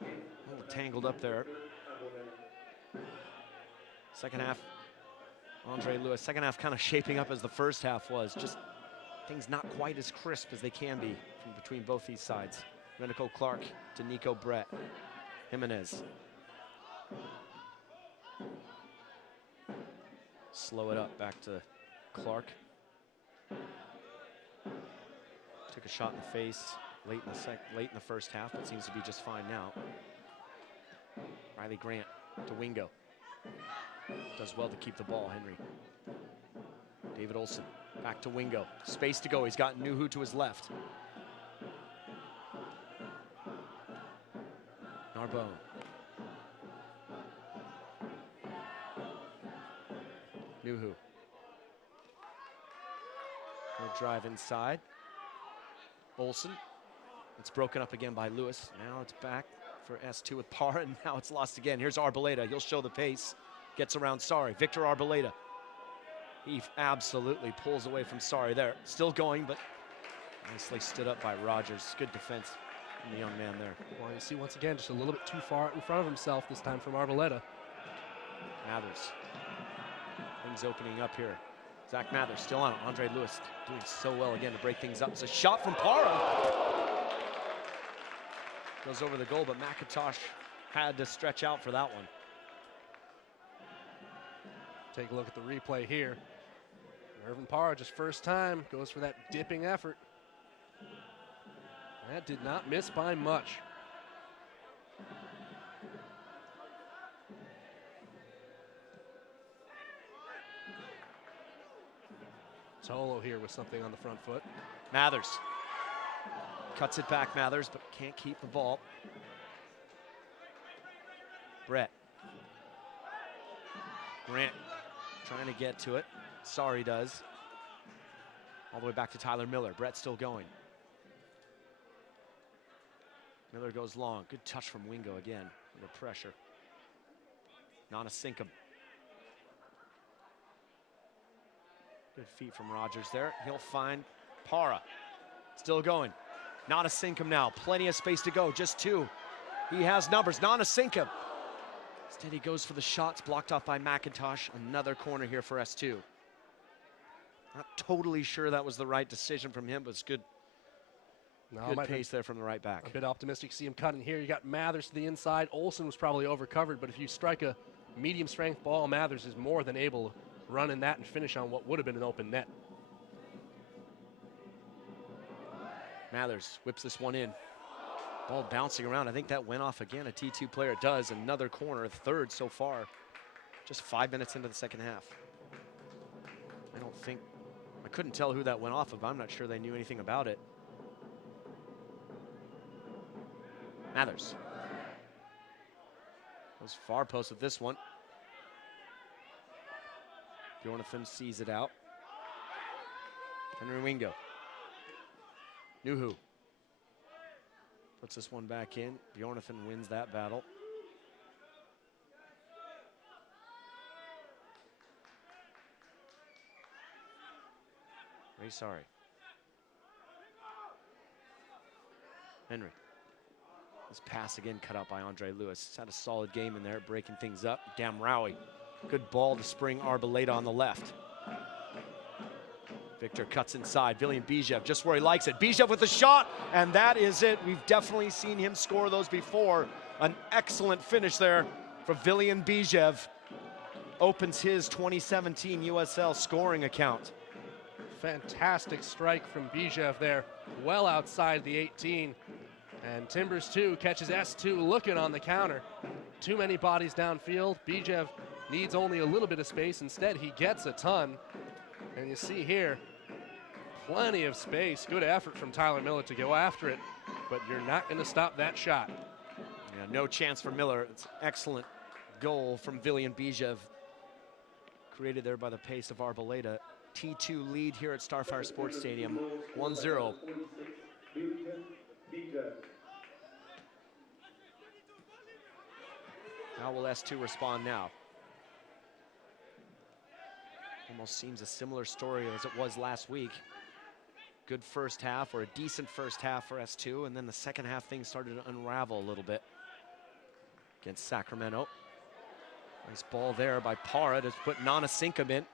A little tangled up there. Second half, Andre Lewis. Second half kind of shaping up as the first half was. Just things not quite as crisp as they can be from between both these sides. Renico Clark to Nico Brett. Jimenez. Slow it up back to Clark. Took a shot in the face late in the first half, but seems to be just fine now. Riley Grant to Wingo. Does well to keep the ball, Henry. David Olsen back to Wingo. Space to go. He's got Nuhu to his left. Narbonne. Nuhu. He'll drive inside. Olsen. It's broken up again by Lewis. Now it's back for S2 with Parra, and now it's lost again. Here's Arboleda. He'll show the pace. Gets around Sari. Victor Arboleda. He absolutely pulls away from Sari there. Still going, but nicely stood up by Rogers. Good defense from the young man there. Well, you see once again just a little bit too far in front of himself this time from Arboleda. Mathers. Things opening up here. Zach Mathers still on it. Andre Lewis doing so well again to break things up. It's a shot from Parra. Goes over the goal, but McIntosh had to stretch out for that one. Take a look at the replay here. Irvin Parra, just first time, goes for that dipping effort. That did not miss by much. Solo here with something on the front foot. Mathers cuts it back, Mathers, but can't keep the ball. Brett. Grant trying to get to it. Sorry does. All the way back to Tyler Miller. Brett still going. Miller goes long. Good touch from Wingo again. Under pressure. Nanasinkum. Good feet from Rogers there. He'll find Para. Still going. Nanasinkum now. Plenty of space to go. Just two. He has numbers. Nanasinkum. Instead he goes for the shots. Blocked off by McIntosh. Another corner here for S2. Not totally sure that was the right decision from him, but it's good. Good pace there from the right back. A bit optimistic to see him cutting here. You got Mathers to the inside. Olsen was probably overcovered, but if you strike a medium strength ball, Mathers is more than able to run in that and finish on what would have been an open net. Mathers whips this one in. Ball bouncing around. I think that went off again. A T2 player. It does. Another corner, third so far. Just 5 minutes into the second half. I couldn't tell who that went off of. I'm not sure they knew anything about it. Mathers goes far post with this one. Bjornathan sees it out. Henry Wingo. Nuhu puts this one back in. Bjornathan wins that battle. Very sorry. Henry. This pass again cut out by Andre Lewis. He's had a solid game in there, breaking things up. Damraoui. Good ball to spring Arboleda on the left. Victor cuts inside. Villian Bijev just where he likes it. Bijev with the shot, and that is it. We've definitely seen him score those before. An excellent finish there for Villian Bijev. Opens his 2017 USL scoring account. Fantastic strike from Bijev there, well outside the 18. And Timbers 2 catches S2 looking on the counter. Too many bodies downfield. Bijev needs only a little bit of space. Instead, he gets a ton. And you see here, plenty of space. Good effort from Tyler Miller to go after it, but you're not going to stop that shot. Yeah, no chance for Miller. It's an excellent goal from Villian Bijev. Created there by the pace of Arboleda. T2 lead here at Starfire Sports Stadium, 1-0. How will S2 respond now? Almost seems a similar story as it was last week. Good first half, or a decent first half for S2, and then the second half things started to unravel a little bit against Sacramento. Nice ball there by Para to put Nanasinkum in.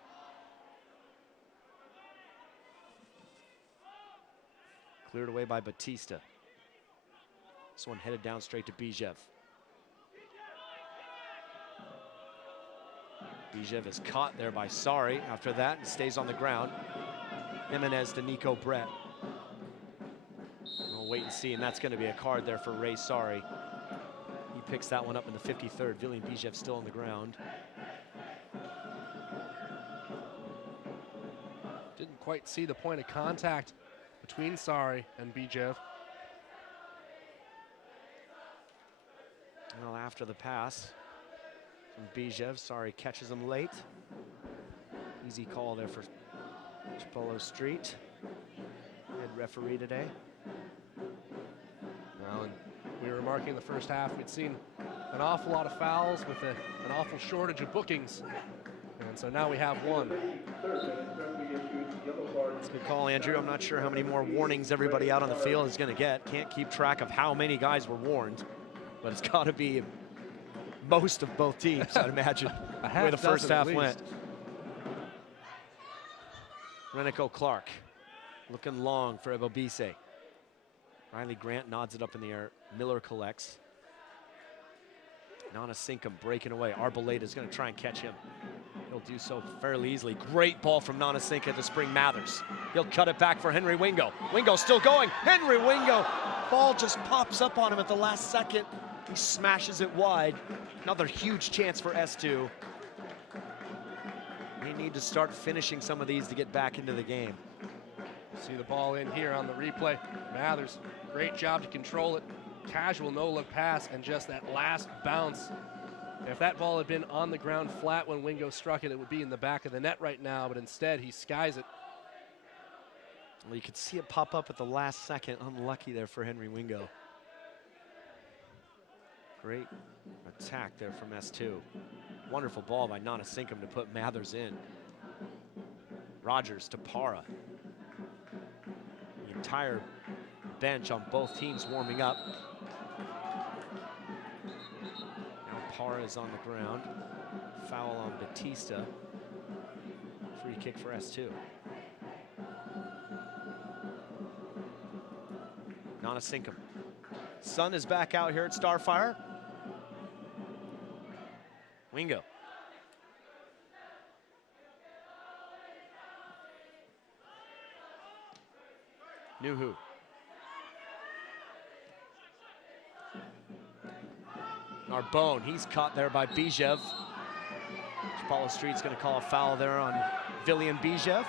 Cleared away by Batista. This one headed down straight to Bijev. Bijev is caught there by Sari after that and stays on the ground. Jimenez to Nico Brett. We'll wait and see, and that's going to be a card there for Ray Sari. He picks that one up in the 53rd. Villian Bijev still on the ground. Didn't quite see the point of contact between Sari and Bijev. Well, after the pass from Bijev, Sari catches him late. Easy call there for Chipolo Street. Head referee today. Well, and we were remarking in the first half, we'd seen an awful lot of fouls with an awful shortage of bookings. And so now we have one. That's a good call, Andrew. I'm not sure how many more warnings everybody out on the field is going to get. Can't keep track of how many guys were warned, but it's got to be most of both teams, I'd imagine, the way the first half went. Renico Clark looking long for Ebobisse. Riley Grant nods it up in the air. Miller collects. Nanasinkum breaking away. Arboleda is going to try and catch him. He'll do so fairly easily. Great ball from Nanasinkum to spring Mathers. He'll cut it back for Henry Wingo. Wingo still going. Henry Wingo. Ball just pops up on him at the last second. He smashes it wide. Another huge chance for S2. They need to start finishing some of these to get back into the game. See the ball in here on the replay. Mathers, great job to control it. Casual no-look pass and just that last bounce. If that ball had been on the ground flat when Wingo struck it, it would be in the back of the net right now, but instead he skies it. Well, you could see it pop up at the last second. Unlucky there for Henry Wingo. Great attack there from S2. Wonderful ball by Nana Sinkum to put Mathers in. Rogers to Para. The entire bench on both teams warming up. Now Para is on the ground. Foul on Batista. Free kick for S2. Nana Sinkum. Sun is back out here at Starfire. Wingo. Nuhu. Narbonne, he's caught there by Bijev. Paulo Street's gonna call a foul there on William Bijev.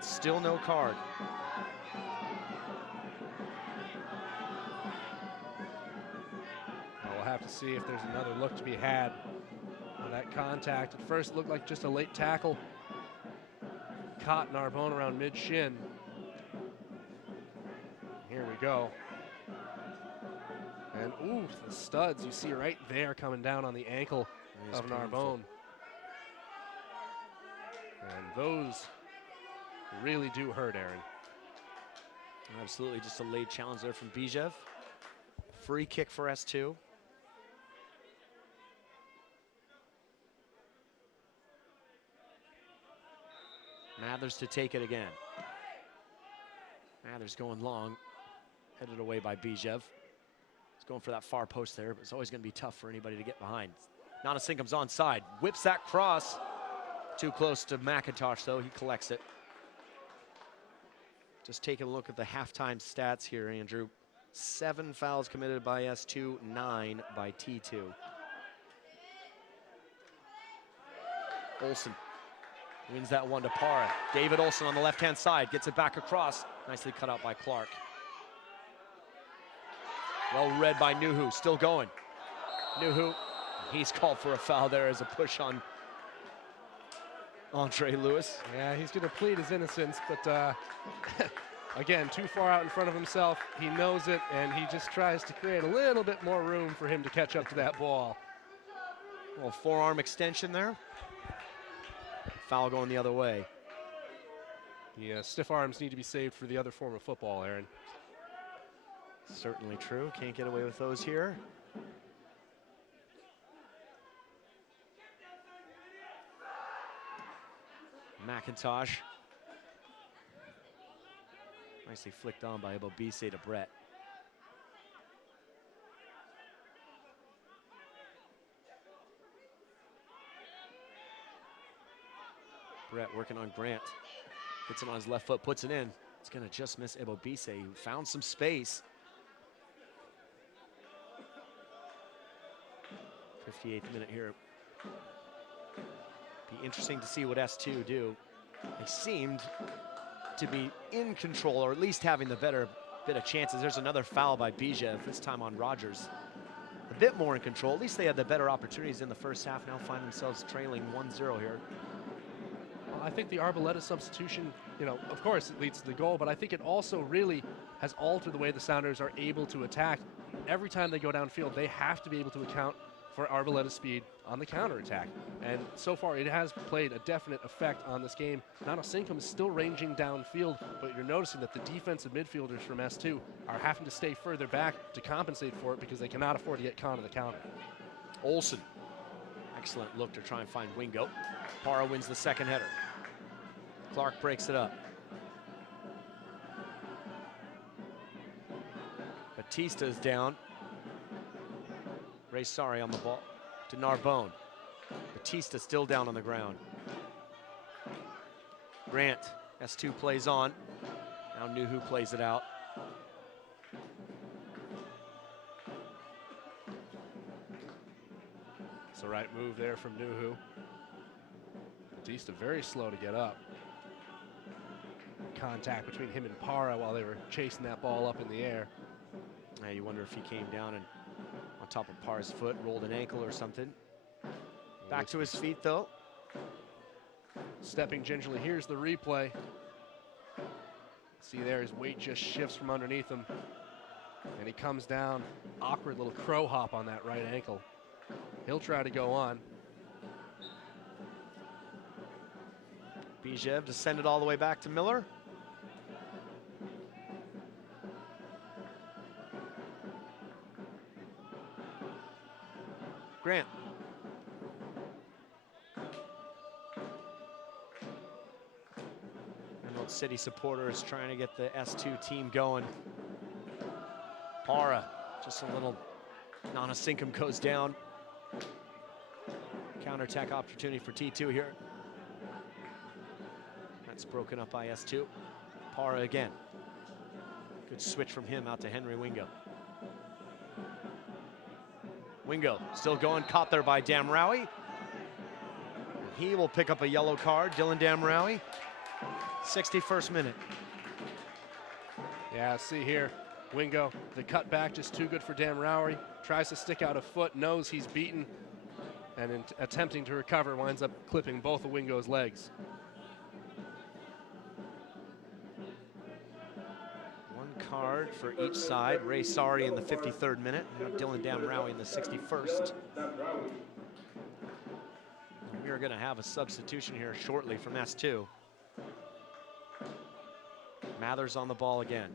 Still no card. We'll have to see if there's another look to be had on that contact. At first it looked like just a late tackle. Caught Narbonne around mid-shin. Here we go. And ooh, the studs you see right there coming down on the ankle of Narbonne. And those really do hurt, Aaron. Absolutely, just a late challenge there from Bijev. Free kick for S2. Mathers to take it again. Mathers going long, headed away by Bijev. He's going for that far post there, but it's always going to be tough for anybody to get behind. Nana Sinkum's onside, whips that cross. Too close to McIntosh, though. He collects it. Just taking a look at the halftime stats here, Andrew. 7 fouls committed by S2, 9 by T2. Olsen wins that one to Para. David Olsen on the left-hand side, gets it back across. Nicely cut out by Clark. Well read by Nuhu, still going. Nuhu, he's called for a foul there as a push on Andre Lewis. Yeah, he's going to plead his innocence, but again, too far out in front of himself. He knows it, and he just tries to create a little bit more room for him to catch up to that ball. Well, forearm extension there. Foul going the other way. Yeah, stiff arms need to be saved for the other form of football, Aaron. Certainly true. Can't get away with those here. McIntosh. Nicely flicked on by Ebobisse to Brett. Brett working on Grant. Gets him on his left foot, puts it in. It's gonna just miss Ebobisse, who found some space. 58th minute here. Be interesting to see what S2 do. They seemed to be in control, or at least having the better bit of chances. There's another foul by Bijev, this time on Rogers. A bit more in control. At least they had the better opportunities in the first half. Now find themselves trailing 1-0 here. I think the Arboleda substitution, you know, of course it leads to the goal, but I think it also really has altered the way the Sounders are able to attack. Every time they go downfield, they have to be able to account for Arboleda's speed on the counterattack. And so far, it has played a definite effect on this game. Nana Sinkum is still ranging downfield, but you're noticing that the defensive midfielders from S2 are having to stay further back to compensate for it because they cannot afford to get caught on the counter. Olsen, excellent look to try and find Wingo. Para wins the second header. Clark breaks it up. Batista's down. Ray Sari on the ball to Narbonne. Batista still down on the ground. Grant, S2 plays on. Now Nuhu plays it out. It's the right move there from Nuhu. Batista very slow to get up. Contact between him and Parra while they were chasing that ball up in the air. Now you wonder if he came down and on top of Parra's foot, rolled an ankle or something. Back to his feet though. Stepping gingerly. Here's the replay. See there, his weight just shifts from underneath him. And he comes down. Awkward little crow hop on that right ankle. He'll try to go on. Bijev to send it all the way back to Miller. Grant. Emerald City supporters trying to get the S2 team going. Parra, just a little, Nanasinkum goes down. Counterattack opportunity for T2 here. That's broken up by S2. Parra again. Good switch from him out to Henry Wingo. Wingo still going, caught there by Damraoui. He will pick up a yellow card, Dylan Damraoui. 61st minute. Yeah, see here, Wingo, the cutback just too good for Damraoui. Tries to stick out a foot, knows he's beaten, and in attempting to recover, winds up clipping both of Wingo's legs. Card for each side. Ray Sari in the 53rd minute. Dylan Damraoui in the 61st. We are going to have a substitution here shortly from S2. Mathers on the ball again.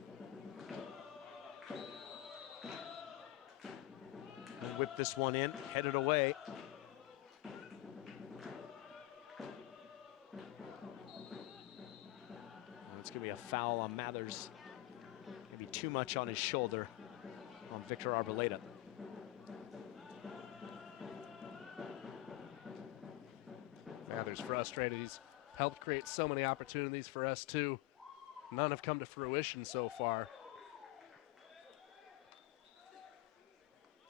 And whip this one in, headed away. It's going to be a foul on Mathers. Maybe too much on his shoulder on Victor Arboleda. Mathers frustrated. He's helped create so many opportunities for S2. None have come to fruition so far.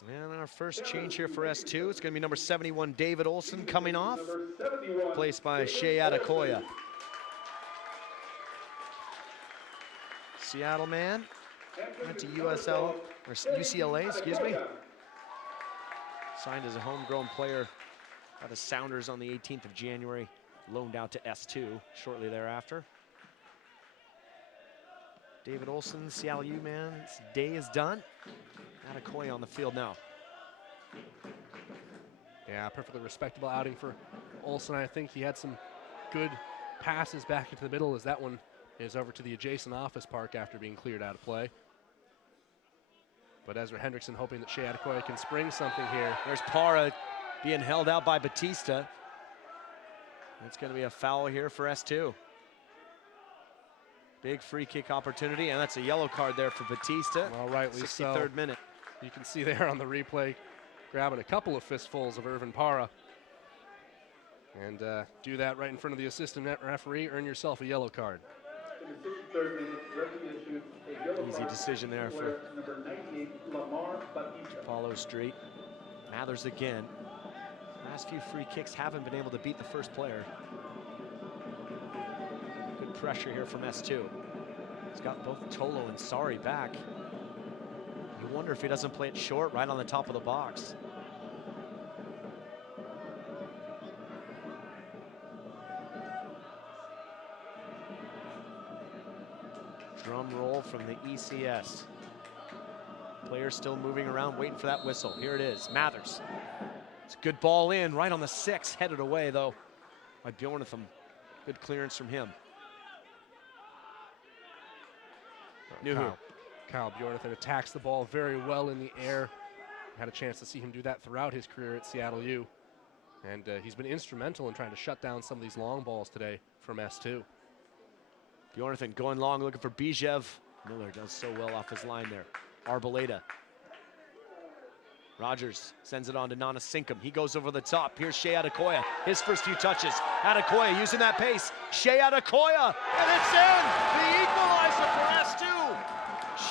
And our first change here for S2, it's going to be number 71, David Olson, coming off, replaced by Shea Adekoya. Seattle man, went to USL, or UCLA, excuse me. Signed as a homegrown player by the Sounders on the 18th of January, loaned out to S2 shortly thereafter. David Olson, Seattle U man, his day is done. Adekoya on the field now. Yeah, perfectly respectable outing for Olson. I think he had some good passes back into the middle as that one is over to the adjacent office park after being cleared out of play. But Ezra Hendrickson hoping that Shea Adekoya can spring something here. There's Parra being held out by Batista. It's going to be a foul here for S2. Big free kick opportunity, and that's a yellow card there for Batista. All rightly 63rd so. minute. You can see there on the replay, grabbing a couple of fistfuls of Irvin Parra. And do that right in front of the assistant referee, earn yourself a yellow card. Easy decision there for Apollo Street. Mathers again. Last few free kicks haven't been able to beat the first player. Good pressure here from S2. He's got both Tolo and Sari back. You wonder if he doesn't play it short right on the top of the box. Drum roll from the ECS. Players still moving around, waiting for that whistle. Here it is, Mathers. It's a good ball in, right on the 6, headed away though by Bjornatham. Good clearance from him. Kyle Bjornatham attacks the ball very well in the air. Had a chance to see him do that throughout his career at Seattle U. And he's been instrumental in trying to shut down some of these long balls today from S2. Bjornatham going long, looking for Bijev. Miller does so well off his line there. Arboleda. Rogers sends it on to Nanasinkum. He goes over the top. Here's Shea Adekoya. His first few touches. Adekoya using that pace. Shea Adekoya, and it's in! The equalizer for S2.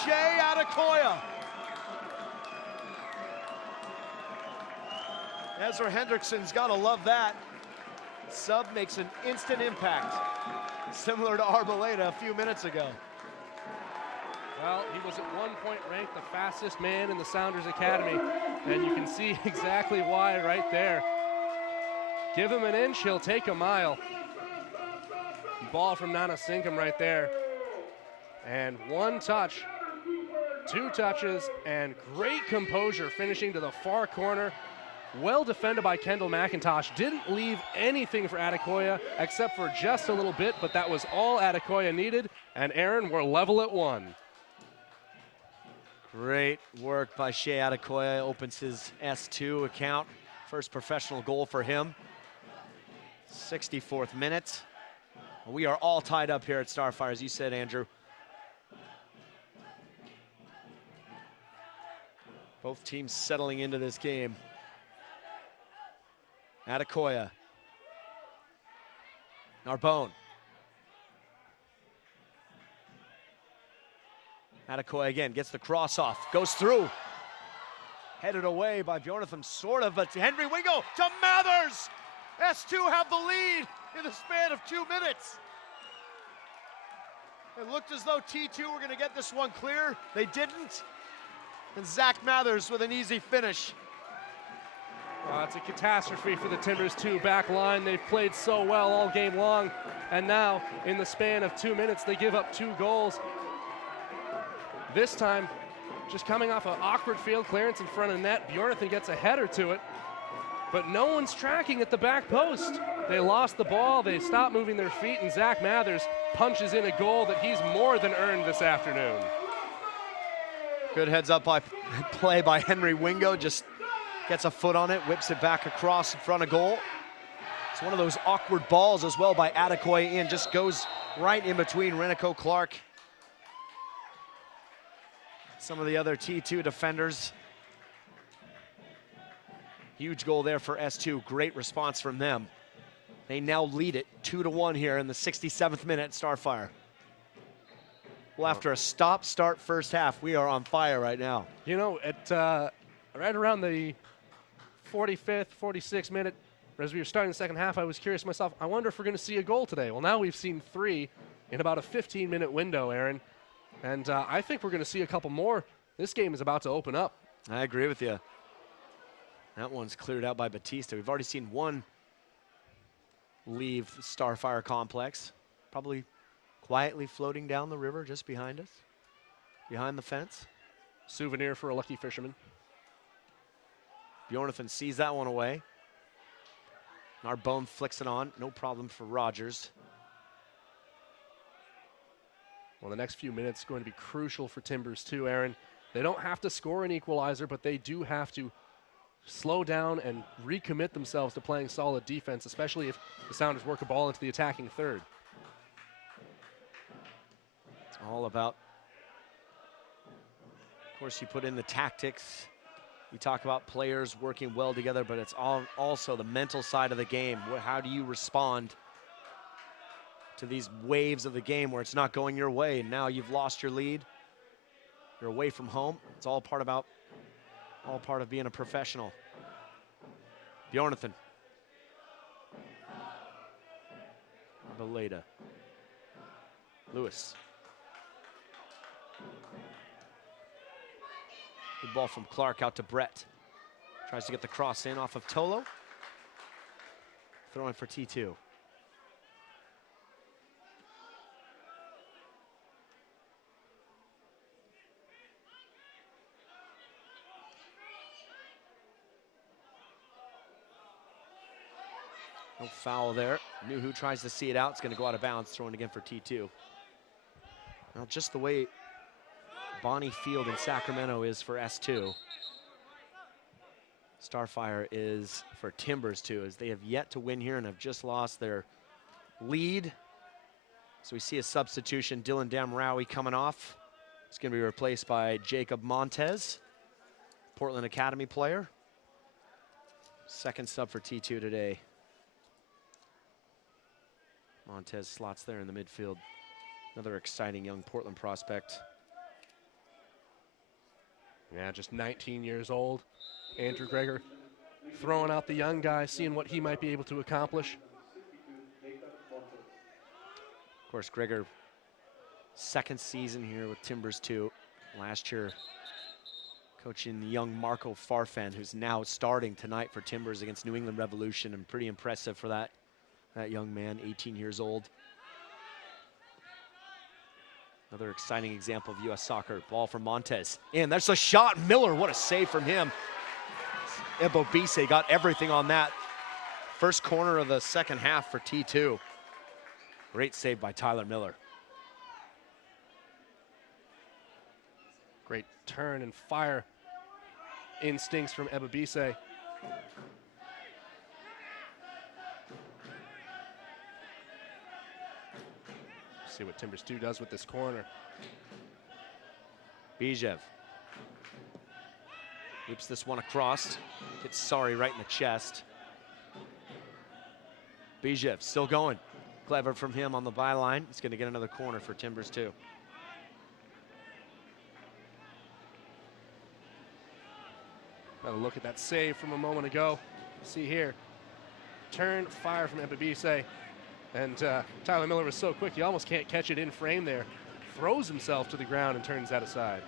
Shea Adekoya. Ezra Hendrickson's got to love that. sub makes an instant impact, similar to Arboleda a few minutes ago. Well, he was at one point ranked the fastest man in the Sounders Academy, and you can see exactly why right there. Give him an inch, he'll take a mile. Ball from Nana Sinkum right there. And one touch, two touches, and great composure finishing to the far corner. Well defended by Kendall McIntosh. Didn't leave anything for Adekoya except for just a little bit, but that was all Adekoya needed. And Aaron, we're level at 1. Great work by Shea Adekoya. Opens his S2 account. First professional goal for him. 64th minute. We are all tied up here at Starfire, as you said, Andrew. Both teams settling into this game. Adekoya. Narbonne. Adekoya again gets the cross off, goes through. Headed away by Bjornathan, sort of, but Henry Wingo to Mathers! S2 have the lead in the span of 2 minutes. It looked as though T2 were gonna get this one clear. They didn't. And Zach Mathers with an easy finish. It's a catastrophe for the Timbers 2 back line. They've played so well all game long, and now in the span of 2 minutes, they give up 2 goals. This time, just coming off an awkward field clearance in front of net, Bjornathan gets a header to it, but no one's tracking at the back post. They lost the ball, they stopped moving their feet, and Zach Mathers punches in a goal that he's more than earned this afternoon. Good heads up play by Henry Wingo, just gets a foot on it, whips it back across in front of goal. It's one of those awkward balls as well by Adekoya in, just goes right in between Renico Clark. Some of the other T2 defenders. Huge goal there for S2, great response from them. They now lead it 2-1 here in the 67th minute, Starfire. Well, after a stop-start first half, we are on fire right now. You know, at right around the 45th, 46th minute, as we were starting the second half, I was curious myself, I wonder if we're going to see a goal today. Well, now we've seen 3 in about a 15-minute window, Aaron. And I think we're going to see a couple more. This game is about to open up. I agree with you. That one's cleared out by Batista. We've already seen one leave Starfire complex. Probably quietly floating down the river just behind us, behind the fence. Souvenir for a lucky fisherman. Bjornathan sees that one away. Narbonne flicks it on, no problem for Rogers. Well, the next few minutes are going to be crucial for Timbers too, Aaron. They don't have to score an equalizer, but they do have to slow down and recommit themselves to playing solid defense, especially if the Sounders work a ball into the attacking third. It's all about, of course, you put in the tactics. You talk about players working well together, but it's also the mental side of the game. How do you respond to these waves of the game where it's not going your way and now you've lost your lead? You're away from home. It's all part of being a professional. Bjornathan. Beleda. Lewis. Good ball from Clark out to Brett. Tries to get the cross in off of Tolo. Throwing for T2. No foul there. Nuhu tries to see it out. It's going to go out of bounds. Thrown again for T2. Now, just the way Bonnie Field in Sacramento is for S2, Starfire is for Timbers too, as they have yet to win here and have just lost their lead. So we see a substitution. Dylan Damraoui coming off. It's going to be replaced by Jacob Montez, Portland Academy player. Second sub for T2 today. Montez slots there in the midfield. Another exciting young Portland prospect. Yeah, just 19 years old. Andrew Greger throwing out the young guy, seeing what he might be able to accomplish. Of course, Gregor, second season here with Timbers 2. Last year, coaching the young Marco Farfan, who's now starting tonight for Timbers against New England Revolution, and pretty impressive for that young man, 18 years old. Another exciting example of U.S. soccer. Ball from Montez. And there's a shot. Miller, what a save from him. Ebobisse got everything on that. First corner of the second half for T2. Great save by Tyler Miller. Great turn and fire instincts from Ebobisse. See what Timbers 2 does with this corner. Bijev whips this one across. Gets Sorry right in the chest. Bijev still going. Clever from him on the byline. He's going to get another corner for Timbers 2. Got a look at that save from a moment ago. See here. Turn, fire from Ebobisse. And Tyler Miller was so quick, he almost can't catch it in frame there. Throws himself to the ground and turns that aside.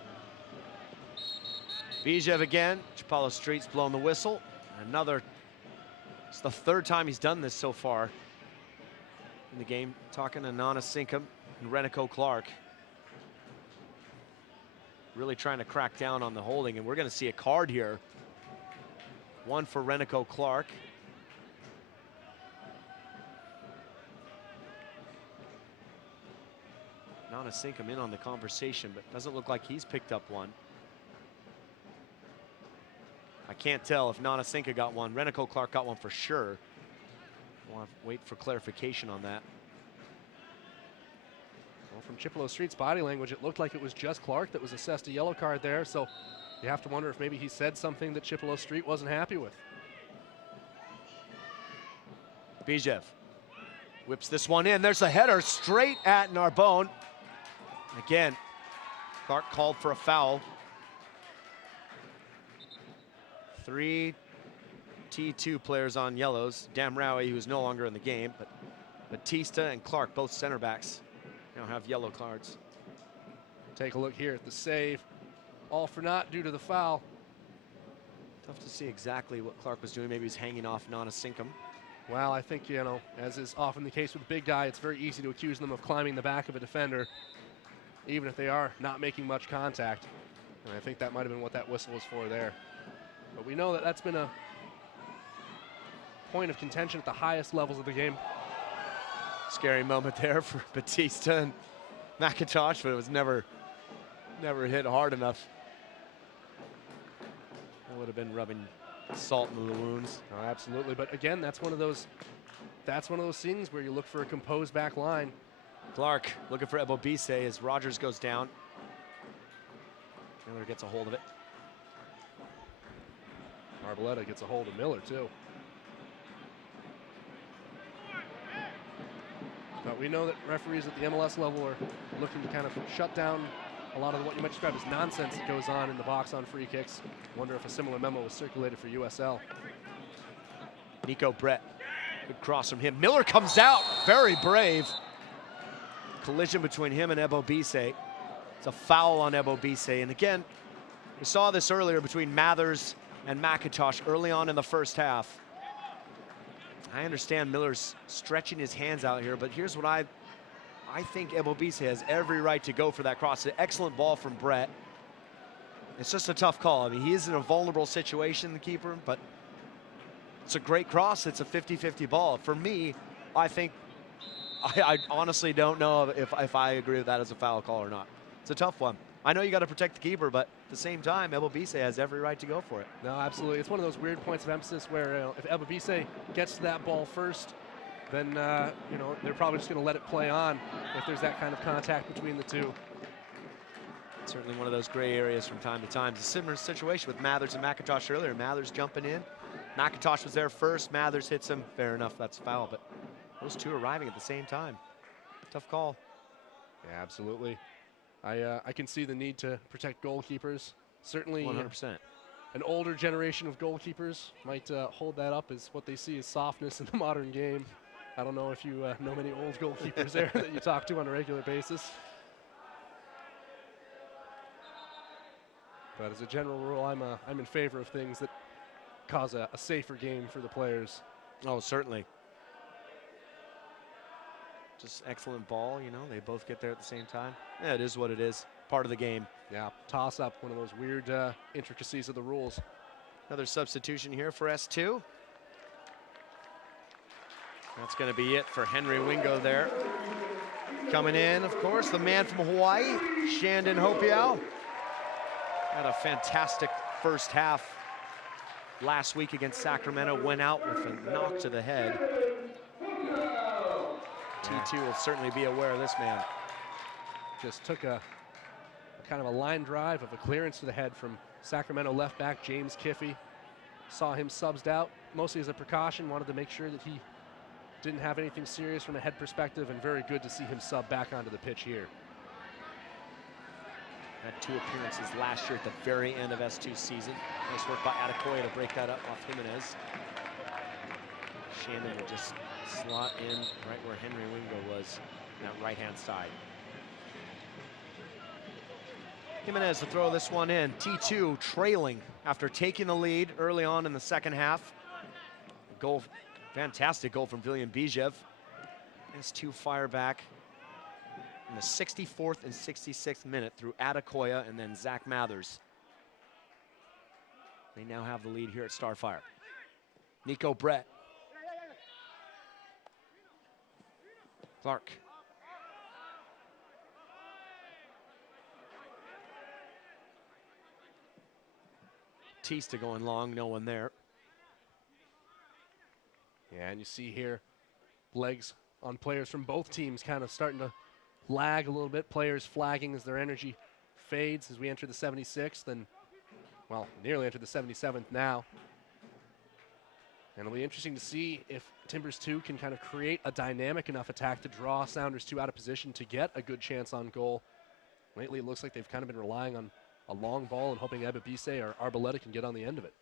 Bijev again. Chapalo Street's blowing the whistle. Another, it's the third time he's done this so far in the game. Talking to Nana Sinkum and Renico Clark. Really trying to crack down on the holding, and we're going to see a card here. One for Renico Clark. Nana Sinkum in on the conversation, but doesn't look like he's picked up one. I can't tell if Nana Sinka got one. Renico Clark got one for sure. We'll have to wait for clarification on that. Well, from Chipolo Street's body language, it looked like it was just Clark that was assessed a yellow card there, so you have to wonder if maybe he said something that Chipolo Street wasn't happy with. Bijev whips this one in. There's a header straight at Narbonne. Again, Clark called for a foul. 3 T2 players on yellows. Damraoui, who's no longer in the game, but Batista and Clark, both center backs, now have yellow cards. Take a look here at the save. All for naught due to the foul. Tough to see exactly what Clark was doing. Maybe he's hanging off Nana Sinkum. Well, I think, you know, as is often the case with the big guy, it's very easy to accuse them of climbing the back of a defender, even if they are not making much contact. And I think that might have been what that whistle was for there. But we know that that's been a point of contention at the highest levels of the game. Scary moment there for Batista and McIntosh, but it was never hit hard enough. That would have been rubbing salt into the wounds. Oh, absolutely, but again, that's one of those things where you look for a composed back line. Clark looking for Ebobisse as Rogers goes down. Miller gets a hold of it. Arboleta gets a hold of Miller too. But we know that referees at the MLS level are looking to kind of shut down a lot of what you might describe as nonsense that goes on in the box on free kicks. Wonder if a similar memo was circulated for USL. Nico Brett, good cross from him. Miller comes out, very brave. Collision between him and Ebobisse. It's a foul on Ebobisse. And again, we saw this earlier between Mathers and McIntosh early on in the first half. I understand Miller's stretching his hands out here, but here's what I think Ebobisse has every right to go for that cross. An excellent ball from Brett. It's just a tough call. I mean, he is in a vulnerable situation, the keeper, but it's a great cross. It's a 50-50 ball. For me, I think, I honestly don't know if I agree with that as a foul call or not. It's a tough one. I know you got to protect the keeper, but at the same time, Ebobisse has every right to go for it. No, absolutely. It's one of those weird points of emphasis where if Ebobisse gets to that ball first, then you know, they're probably just going to let it play on if there's that kind of contact between the two. Certainly one of those gray areas from time to time. It's a similar situation with Mathers and McIntosh earlier. Mathers jumping in. McIntosh was there first. Mathers hits him. Fair enough, that's a foul, but those two arriving at the same time. Tough call. Yeah, absolutely. I can see the need to protect goalkeepers. Certainly 100%. An older generation of goalkeepers might hold that up as what they see as softness in the modern game. I don't know if you know many old goalkeepers there that you talk to on a regular basis. But as a general rule, I'm in favor of things that cause a safer game for the players. Oh, certainly. Just excellent ball, you know, they both get there at the same time. Yeah, it is what it is, part of the game. Yeah, toss up, one of those weird intricacies of the rules. Another substitution here for S2. That's going to be it for Henry Wingo there. Coming in, of course, the man from Hawaii, Shandon Hopiau. Had a fantastic first half last week against Sacramento. Went out with a knock to the head. T2 will certainly be aware of this man. Just took a kind of a line drive of a clearance to the head from Sacramento left back James Kiffey. Saw him subbed out, mostly as a precaution, wanted to make sure that he didn't have anything serious from a head perspective, and very good to see him sub back onto the pitch here. Had 2 appearances last year at the very end of S2 season. Nice work by Adekoya to break that up off Jimenez. Shannon would just slot in right where Henry Wingo was, that right-hand side. Jimenez to throw this one in. T2 trailing after taking the lead early on in the second half. Goal, fantastic goal from Viljan Bijev. S2 fire back in the 64th and 66th minute through Adekoya and then Zach Mathers. They now have the lead here at Starfire. Nico Brett. Clark. Batista going long, no one there. Yeah, and you see here legs on players from both teams kind of starting to lag a little bit. Players flagging as their energy fades as we enter the 76th and, well, nearly enter the 77th now. And it'll be interesting to see if Timbers 2 can kind of create a dynamic enough attack to draw Sounders 2 out of position to get a good chance on goal. Lately, it looks like they've kind of been relying on a long ball and hoping Ebabise or Arboleda can get on the end of it.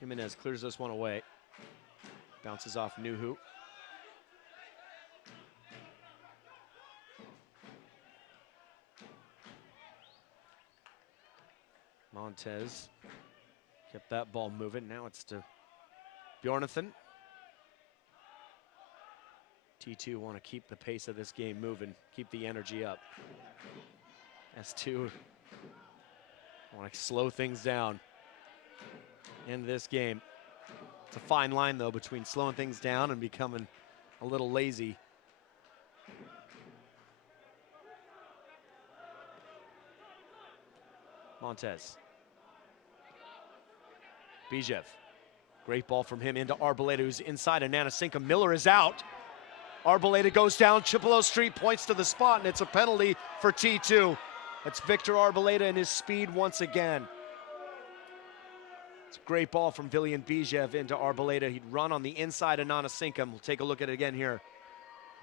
Jimenez clears this one away. Bounces off Nuhu. Montez kept that ball moving. Now it's to Bjornathan. T2 want to keep the pace of this game moving, keep the energy up. S2 want to slow things down in this game. It's a fine line, though, between slowing things down and becoming a little lazy. Montez. Bijev. Great ball from him into Arboleda, who's inside, and Nanasinka. Miller is out. Arboleda goes down Chippewa Street, points to the spot, and it's a penalty for T2. It's Victor Arboleda and his speed once again. It's a great ball from Viljan Bijev into Arboleda. He'd run on the inside of Nanasinka. We'll take a look at it again here.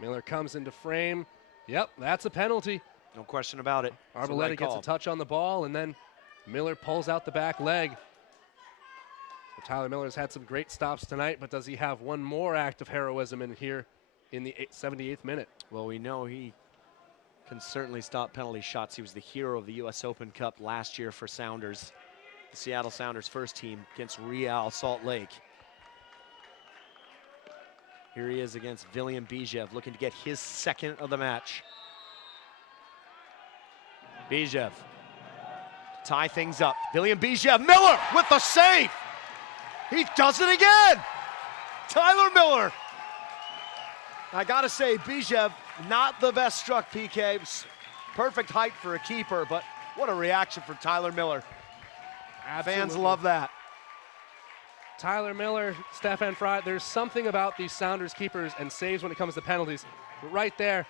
Miller comes into frame. Yep, that's a penalty. No question about it. Arboleda gets a touch on the ball, and then Miller pulls out the back leg. So Tyler Miller's had some great stops tonight, but does he have one more act of heroism in here in the 78th minute? Well, we know he can certainly stop penalty shots. He was the hero of the U.S. Open Cup last year for Sounders, the Seattle Sounders first team against Real Salt Lake. Here he is against Viljan Bijev, looking to get his second of the match. Bijev, tie things up. Viljan Bijev, Miller with the save. He does it again. Tyler Miller. I gotta say, Bijev, not the best struck PK. Perfect height for a keeper, but what a reaction from Tyler Miller. Absolutely. Fans love that. Tyler Miller, Stefan Fry, there's something about these Sounders keepers and saves when it comes to penalties. But right there,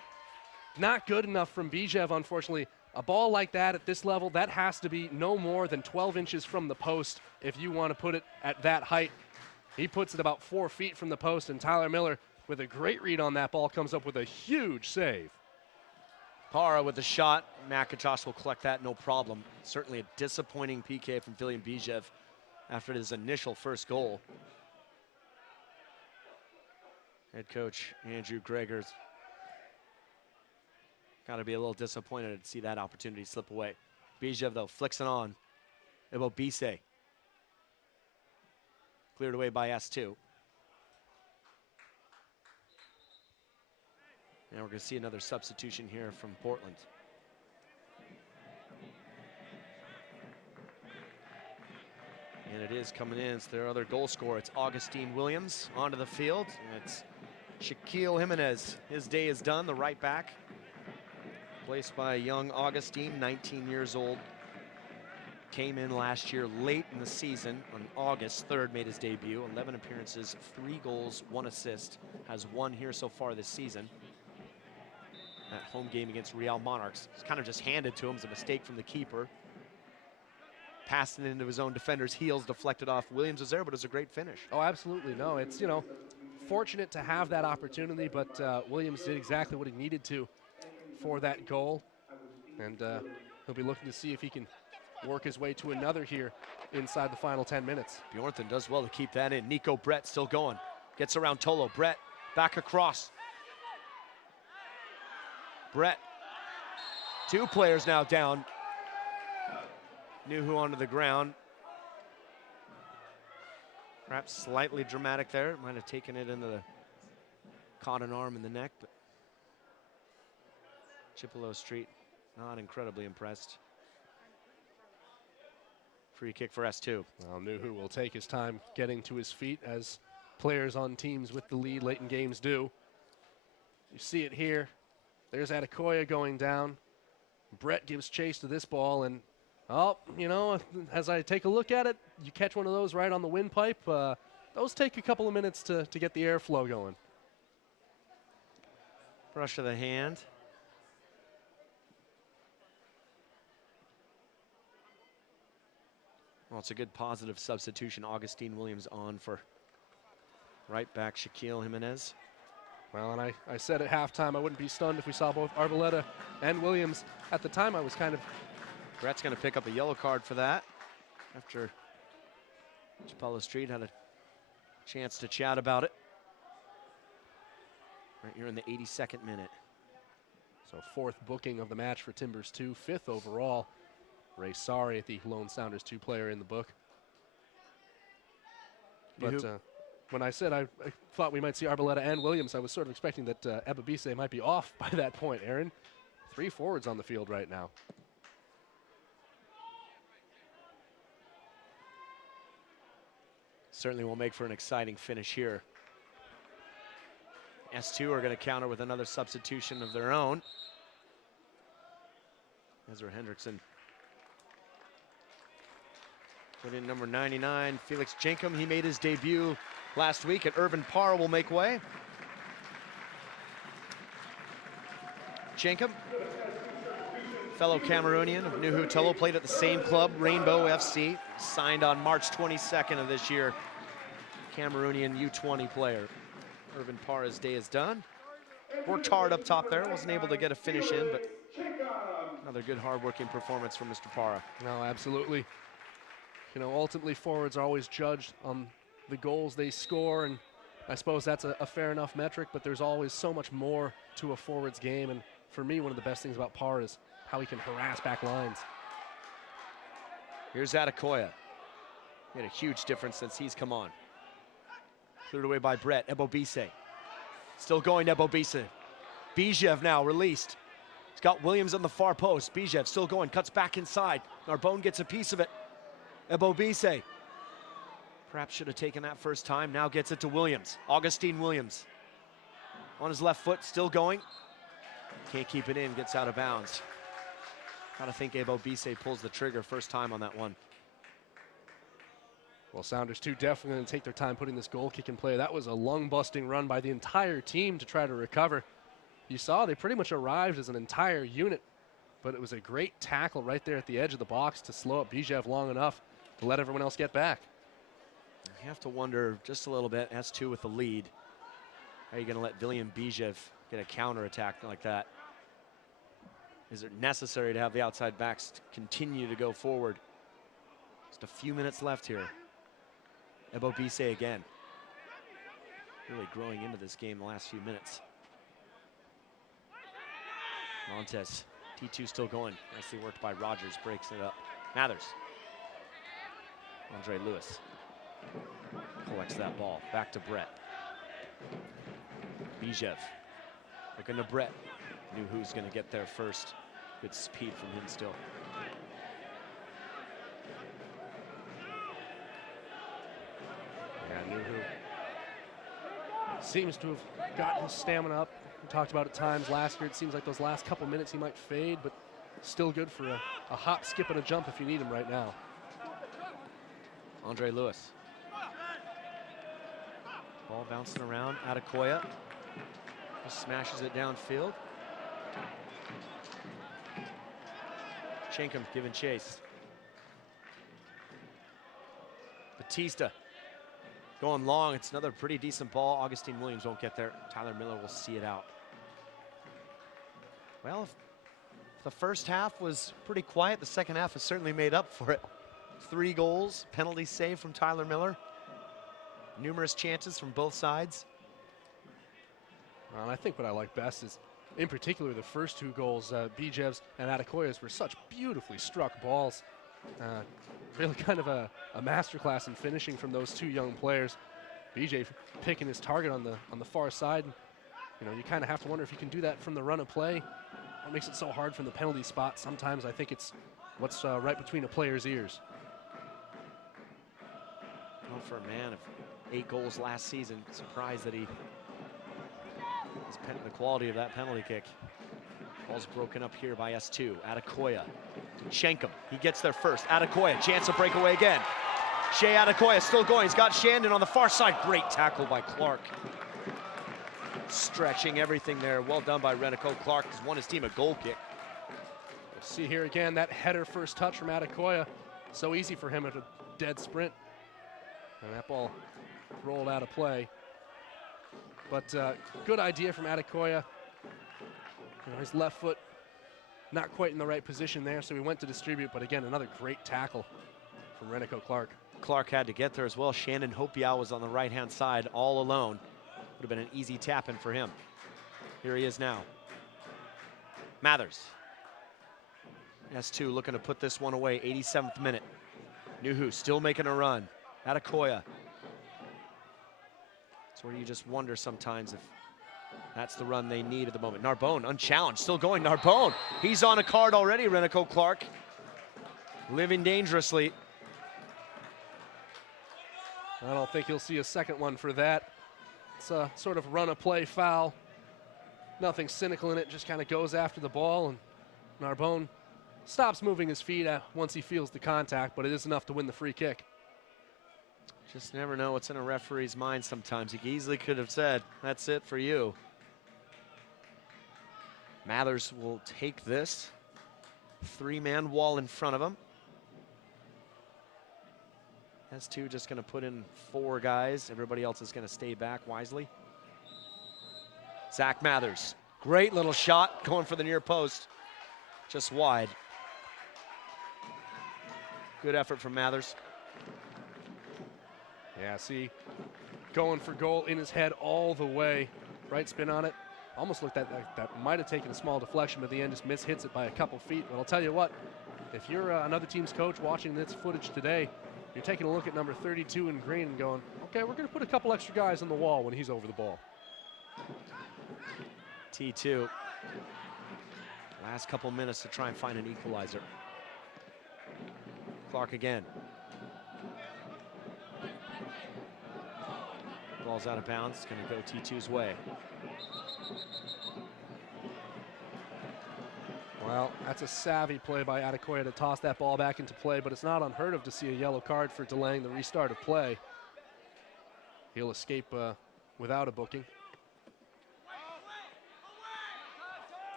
not good enough from Bijev, unfortunately. A ball like that at this level, that has to be no more than 12 inches from the post if you want to put it at that height. He puts it about 4 feet from the post, and Tyler Miller, with a great read on that ball, comes up with a huge save. Para with the shot. McIntosh will collect that, no problem. Certainly a disappointing PK from Viljan Bijev after his initial first goal. Head coach Andrew Greger's got to be a little disappointed to see that opportunity slip away. Bijev, though, flicks it on. Ebobisse. Cleared away by S2. Now we're going to see another substitution here from Portland. And it is coming in. It's their other goal scorer. It's Augustine Williams onto the field. And it's Shaquille Jimenez. His day is done, the right back. Placed by young Augustine, 19 years old. Came in last year late in the season on August 3rd, made his debut. 11 appearances, 3 goals, 1 assist. Has 1 here so far this season. That home game against Real Monarchs. It's kind of just handed to him as a mistake from the keeper. Passing it into his own defender's heels, deflected off. Williams was there, but it was a great finish. Oh, absolutely. No, it's, fortunate to have that opportunity, but Williams did exactly what he needed to for that goal. And he'll be looking to see if he can work his way to another here inside the final 10 minutes. Bjornson does well to keep that in. Nico Brett still going. Gets around Tolo. Brett back across. Brett. 2 players now down. Nuhu onto the ground. Perhaps slightly dramatic there. Might have taken it into the, caught an arm in the neck, but Chippewa Street not incredibly impressed. Free kick for S2. Well, Nuhu will take his time getting to his feet, as players on teams with the lead late in games do. You see it here. There's Adekoya going down. Brett gives chase to this ball, and as I take a look at it, you catch one of those right on the windpipe. Those take a couple of minutes to get the airflow going. Brush of the hand. Well, it's a good positive substitution. Augustine Williams on for right back Shaquille Jimenez. Well, and I said at halftime I wouldn't be stunned if we saw both Arboleda and Williams. At the time, I was kind of... Brett's going to pick up a yellow card for that after Chippewa Street had a chance to chat about it. Right here in the 82nd minute. So 4th booking of the match for Timbers 2, 5th overall. Ray Sari, the lone Sounders 2 player in the book. But when I said I thought we might see Arboleda and Williams, I was sort of expecting that Ebobisse might be off by that point, Aaron. 3 forwards on the field right now. Certainly will make for an exciting finish here. S2 are going to counter with another substitution of their own. Ezra Hendrickson put in number 99, Felix Jenkum. He made his debut last week, and Irvin Parr will make way. Jenkum, fellow Cameroonian of Nuhu Tolo, played at the same club, Rainbow FC, signed on March 22nd of this year. Cameroonian U20 player. Irvin Parr's day is done. Worked hard up top there, wasn't able to get a finish in, but another good hard-working performance from Mr. Parra. No, absolutely. Ultimately forwards are always judged on the goals they score, and I suppose that's a fair enough metric, but there's always so much more to a forward's game, and for me, one of the best things about Parra is how he can harass back lines. Here's Adekoya. Made a huge difference since he's come on. Cleared away by Brett. Ebobisse. Still going, Ebobisse. Bijev now released. He's got Williams on the far post. Bijev still going, cuts back inside. Narbonne gets a piece of it. Ebobisse. Perhaps should have taken that first time. Now gets it to Williams. Augustine Williams. On his left foot, still going. Can't keep it in, gets out of bounds. Gotta think Ebobisse pulls the trigger first time on that one. Well, Sounders 2 definitely going to take their time putting this goal kick in play. That was a lung-busting run by the entire team to try to recover. You saw they pretty much arrived as an entire unit, but it was a great tackle right there at the edge of the box to slow up Bijev long enough to let everyone else get back. You have to wonder just a little bit, S2 with the lead. How are you going to let William Bijev get a counter-attack like that? Is it necessary to have the outside backs continue to go forward? Just a few minutes left here. Ebobisse again. really growing into this game the last few minutes. Montes, T2 still going. Nicely worked by Rogers, breaks it up. Mathers. Andre Lewis collects that ball. Back to Brett. Bijev looking to Brett. Knew who's going to get there first. Good speed from him still. Yeah, Nuhu seems to have gotten his stamina up. We talked about it times last year. It seems like those last couple minutes he might fade, but still good for a hop, skip, and a jump if you need him right now. Andre Lewis. Ball bouncing around. Adekoya just smashes it downfield. Schenkum giving chase. Batista going long. It's another pretty decent ball. Augustine Williams won't get there. Tyler Miller will see it out. Well, if the first half was pretty quiet, the second half has certainly made up for it. 3 goals, penalty save from Tyler Miller. Numerous chances from both sides. Well, and I think what I like best is, in particular, the first 2 goals, Bijev's and Adekoya's, were such beautifully struck balls. Really kind of a masterclass in finishing from those 2 young players. BJ picking his target on the far side. You know, you kind of have to wonder if you can do that from the run of play. What makes it so hard from the penalty spot? Sometimes I think it's what's right between a player's ears. Well, for a man of 8 goals last season, surprised that the quality of that penalty kick. Ball's broken up here by S2. Adekoya to Schenkum. He gets there first. Adekoya, chance of breakaway again. Shea Adekoya still going. He's got Shandon on the far side. Great tackle by Clark. Stretching everything there. Well done by Renico. Clark has won his team a goal kick. We'll see here again that header first touch from Adekoya. So easy for him at a dead sprint. And that ball rolled out of play. But good idea from Adekoya. You know, his left foot not quite in the right position there, so he went to distribute. But again, another great tackle from Renico Clark. Clark had to get there as well. Shannon Hopiau was on the right-hand side all alone. Would have been an easy tap-in for him. Here he is now. Mathers. S2 looking to put this one away. 87th minute. Nuhu still making a run. Adekoya. It's where you just wonder sometimes if that's the run they need at the moment. Narbonne, unchallenged, still going. Narbonne, he's on a card already, Renico Clark. Living dangerously. I don't think you'll see a second one for that. It's a sort of run-a-play foul. Nothing cynical in it, just kind of goes after the ball, and Narbonne stops moving his feet once he feels the contact, but it is enough to win the free kick. Just never know what's in a referee's mind sometimes. He easily could have said, that's it for you. Mathers will take this. 3-man wall in front of him. S2 just going to put in 4 guys. Everybody else is going to stay back wisely. Zach Mathers, great little shot going for the near post. Just wide. Good effort from Mathers. Yeah, see, going for goal in his head all the way. Right spin on it. Almost looked like that might have taken a small deflection, but at the end just mishits it by a couple feet. But I'll tell you what, if you're another team's coach watching this footage today, you're taking a look at number 32 in green and going, okay, we're going to put a couple extra guys on the wall when he's over the ball. T2. Last couple minutes to try and find an equalizer. Clark again. Ball's out of bounds. It's going to go T2's way. Well, that's a savvy play by Adekoya to toss that ball back into play, but it's not unheard of to see a yellow card for delaying the restart of play. He'll escape without a booking.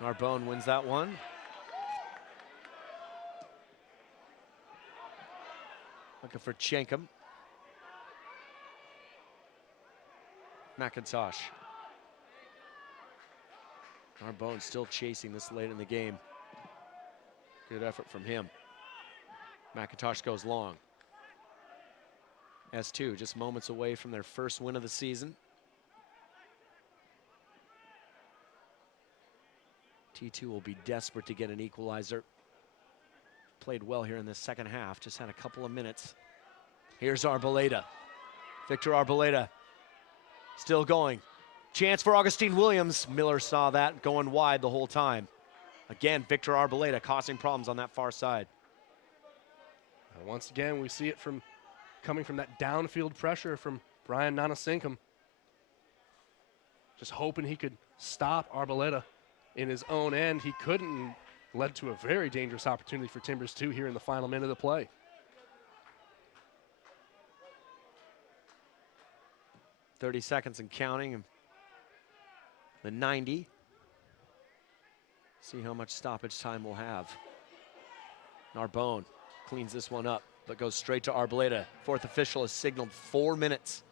Narbonne wins that one. Looking for Schenkum. McIntosh. Narbonne still chasing this late in the game. Good effort from him. McIntosh goes long. S2 just moments away from their first win of the season. T2 will be desperate to get an equalizer. Played well here in the second half, just had a couple of minutes. Here's Arboleda. Victor Arboleda still going. Chance for Augustine Williams. Miller saw that going wide the whole time. Again, Victor Arboleda causing problems on that far side. And once again, we see it coming from that downfield pressure from Brian Nanasinkum. Just hoping he could stop Arboleda in his own end. He couldn't, and led to a very dangerous opportunity for Timbers 2 here in the final minute of the play. .30 seconds and counting. The 90. See how much stoppage time we'll have. Narbonne cleans this one up, but goes straight to Arboleda. Fourth official has signaled 4 minutes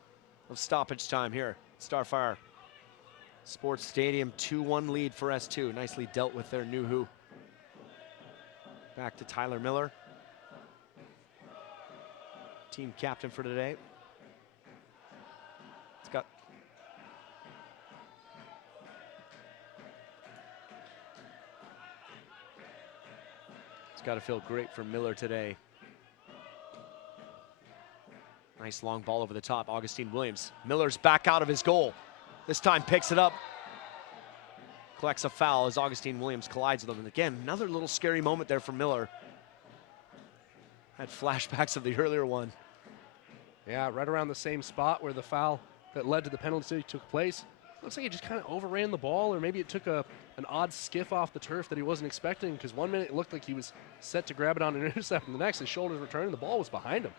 of stoppage time here at Starfire Sports Stadium. 2-1 lead for S2. Nicely dealt with there, Nuhu. Back to Tyler Miller, team captain for today. It's got to feel great for Miller today. Nice long ball over the top, Augustine Williams. Miller's back out of his goal. This time picks it up. Collects a foul as Augustine Williams collides with him. And again, another little scary moment there for Miller. Had flashbacks of the earlier one. Yeah, right around the same spot where the foul that led to the penalty took place. Looks like he just kind of overran the ball, or maybe it took an odd skiff off the turf that he wasn't expecting, because 1 minute it looked like he was set to grab it on an intercept, and the next his shoulders returned and the ball was behind him.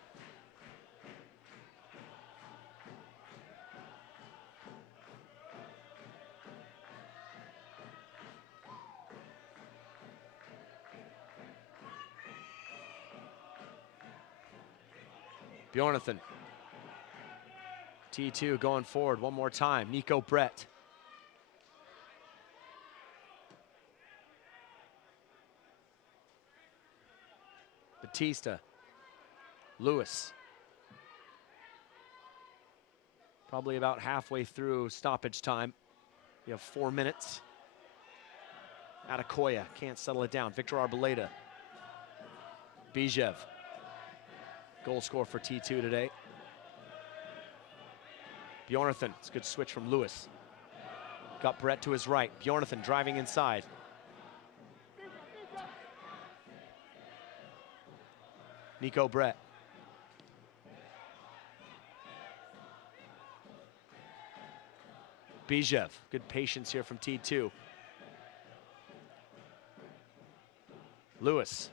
Bjornathan. T2 going forward one more time. Nico Brett. Batista. Lewis. Probably about halfway through stoppage time. You have 4 minutes. Adekoya can't settle it down. Victor Arboleda. Bijev. Goal scorer for T2 today. Bjornathan, it's a good switch from Lewis. Got Brett to his right. Bjornathan driving inside. Nico Brett. Bijev, good patience here from T2. Lewis.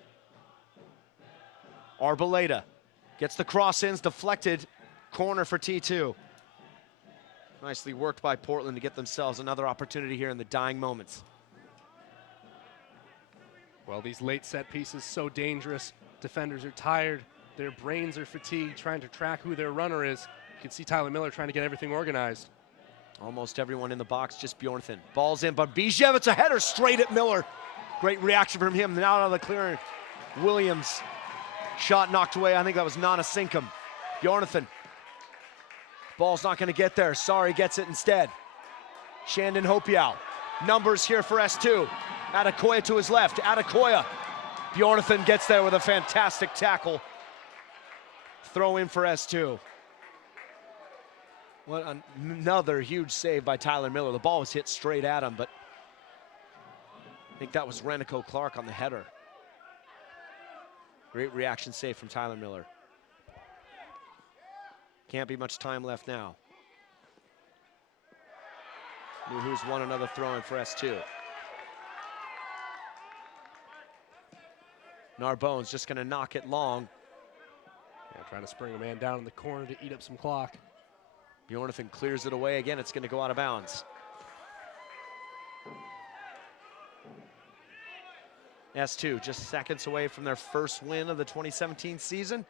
Arboleda gets the cross-ins, deflected. Corner for T2. Nicely worked by Portland to get themselves another opportunity here in the dying moments. Well, these late set pieces, so dangerous. Defenders are tired. Their brains are fatigued trying to track who their runner is. You can see Tyler Miller trying to get everything organized. Almost everyone in the box, just Bjornathan. Ball's in, but Bijev, it's a header straight at Miller. Great reaction from him. Now out of the clearing. Williams. Shot knocked away. I think that was Nanasinkum. Bjornathan. Ball's not going to get there. Sorry gets it instead. Shandon Hopiau. Numbers here for S2. Adekoya to his left. Adekoya. Bjornathan gets there with a fantastic tackle. Throw in for S2. What another huge save by Tyler Miller. The ball was hit straight at him, but I think that was Renico Clark on the header. Great reaction save from Tyler Miller. Can't be much time left now. Nuhu's won another throw-in for S2. Narbonne's just gonna knock it long. Yeah, trying to spring a man down in the corner to eat up some clock. Bjornathan clears it away again. It's gonna go out of bounds. S2 just seconds away from their first win of the 2017 season.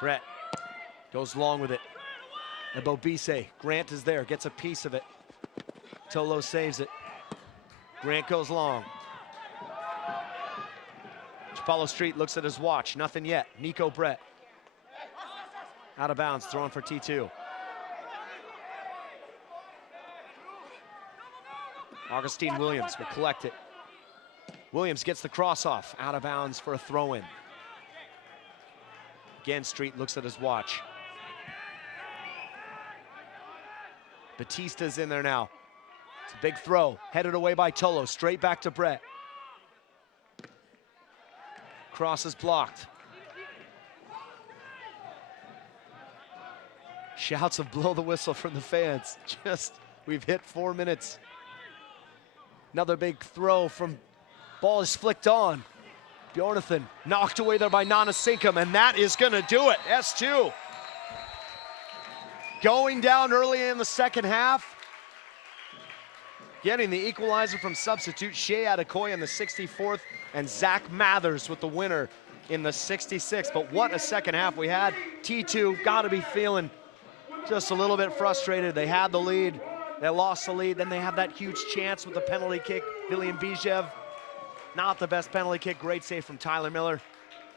Brett goes long with it. And Bobise, Grant is there, gets a piece of it. Tolo saves it. Grant goes long. Chapalo Street looks at his watch, nothing yet. Nico Brett. Out of bounds, thrown for T2. Augustine Williams will collect it. Williams gets the cross off, out of bounds for a throw-in. Again, Street looks at his watch. Batista's in there now. It's a big throw, headed away by Tolo, straight back to Brett. Cross is blocked. Shouts of blow the whistle from the fans. We've hit 4 minutes. Another big throw from, ball is flicked on. Bjornathan knocked away there by Nana Sinkum, and that is gonna do it. S2 going down early in the second half. Getting the equalizer from substitute Shea Adekoya in the 64th, and Zach Mathers with the winner in the 66th. But what a second half we had. T2 gotta be feeling just a little bit frustrated. They had the lead, they lost the lead, then they have that huge chance with the penalty kick. William Bijev, not the best penalty kick, great save from Tyler Miller.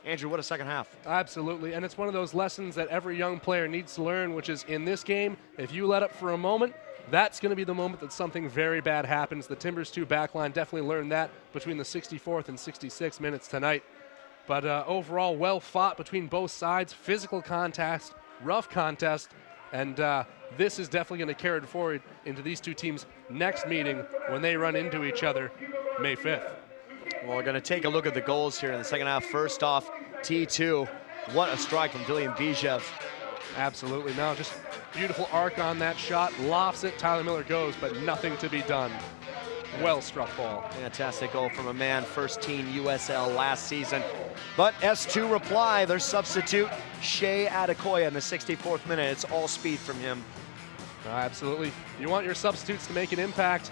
Andrew, what a second half. Absolutely, and it's one of those lessons that every young player needs to learn, which is in this game, if you let up for a moment, that's going to be the moment that something very bad happens. The Timbers 2 backline definitely learned that between the 64th and 66th minutes tonight. But overall, well fought between both sides, physical contest, rough contest, and this is definitely going to carry it forward into these two teams' next meeting when they run into each other May 5th. Well, we're going to take a look at the goals here in the second half. First off, T2, what a strike from William Bijev. Absolutely, no, just beautiful arc on that shot, lofts it, Tyler Miller goes, but nothing to be done. Well struck ball. Fantastic goal from a man, first team USL last season. But S2 reply, their substitute, Shea Adekoya in the 64th minute. It's all speed from him. Absolutely. You want your substitutes to make an impact.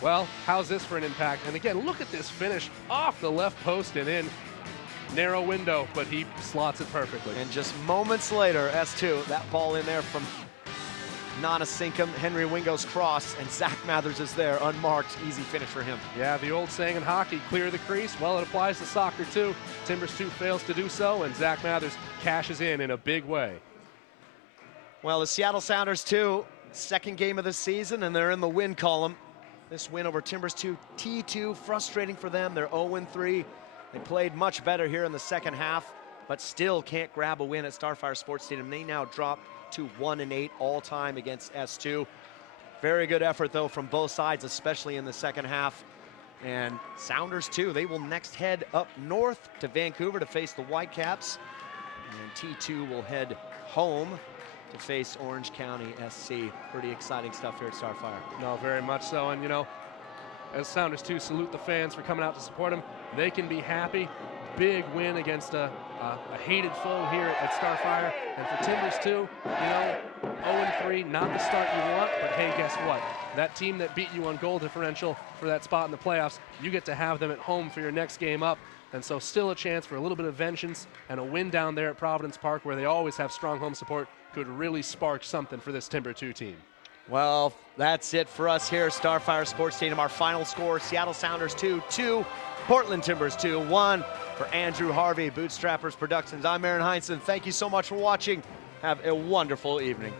Well, how's this for an impact? And again, look at this finish off the left post and in. Narrow window, but he slots it perfectly. And just moments later, S2, that ball in there from Nana Sinkum, Henry Wingo's cross, and Zach Mathers is there, unmarked, easy finish for him. Yeah, the old saying in hockey, clear the crease. Well, it applies to soccer too. Timbers 2 fails to do so, and Zach Mathers cashes in a big way. Well, the Seattle Sounders 2, second game of the season, and they're in the win column. This win over Timbers 2, T2, frustrating for them. They're 0-3. They played much better here in the second half, but still can't grab a win at Starfire Sports Stadium. They now drop to 1-8 all time against S2. Very good effort though from both sides, especially in the second half. And Sounders 2, they will next head up north to Vancouver to face the Whitecaps. And T2 will head home to face Orange County SC. Pretty exciting stuff here at Starfire. No, very much so. And you know, as Sounders 2 salute the fans for coming out to support them, they can be happy. Big win against a hated foe here at Starfire. And for Timbers 2, you know, 0-3, not the start you want, but hey, guess what? That team that beat you on goal differential for that spot in the playoffs, you get to have them at home for your next game up. And so still a chance for a little bit of vengeance, and a win down there at Providence Park, where they always have strong home support, could really spark something for this Timber 2 team. Well, that's it for us here at Starfire Sports Stadium. Our final score, Seattle Sounders 2-2, Portland Timbers 2-1. For Andrew Harvey, Bootstrappers Productions, I'm Aaron Heinsohn. Thank you so much for watching. Have a wonderful evening.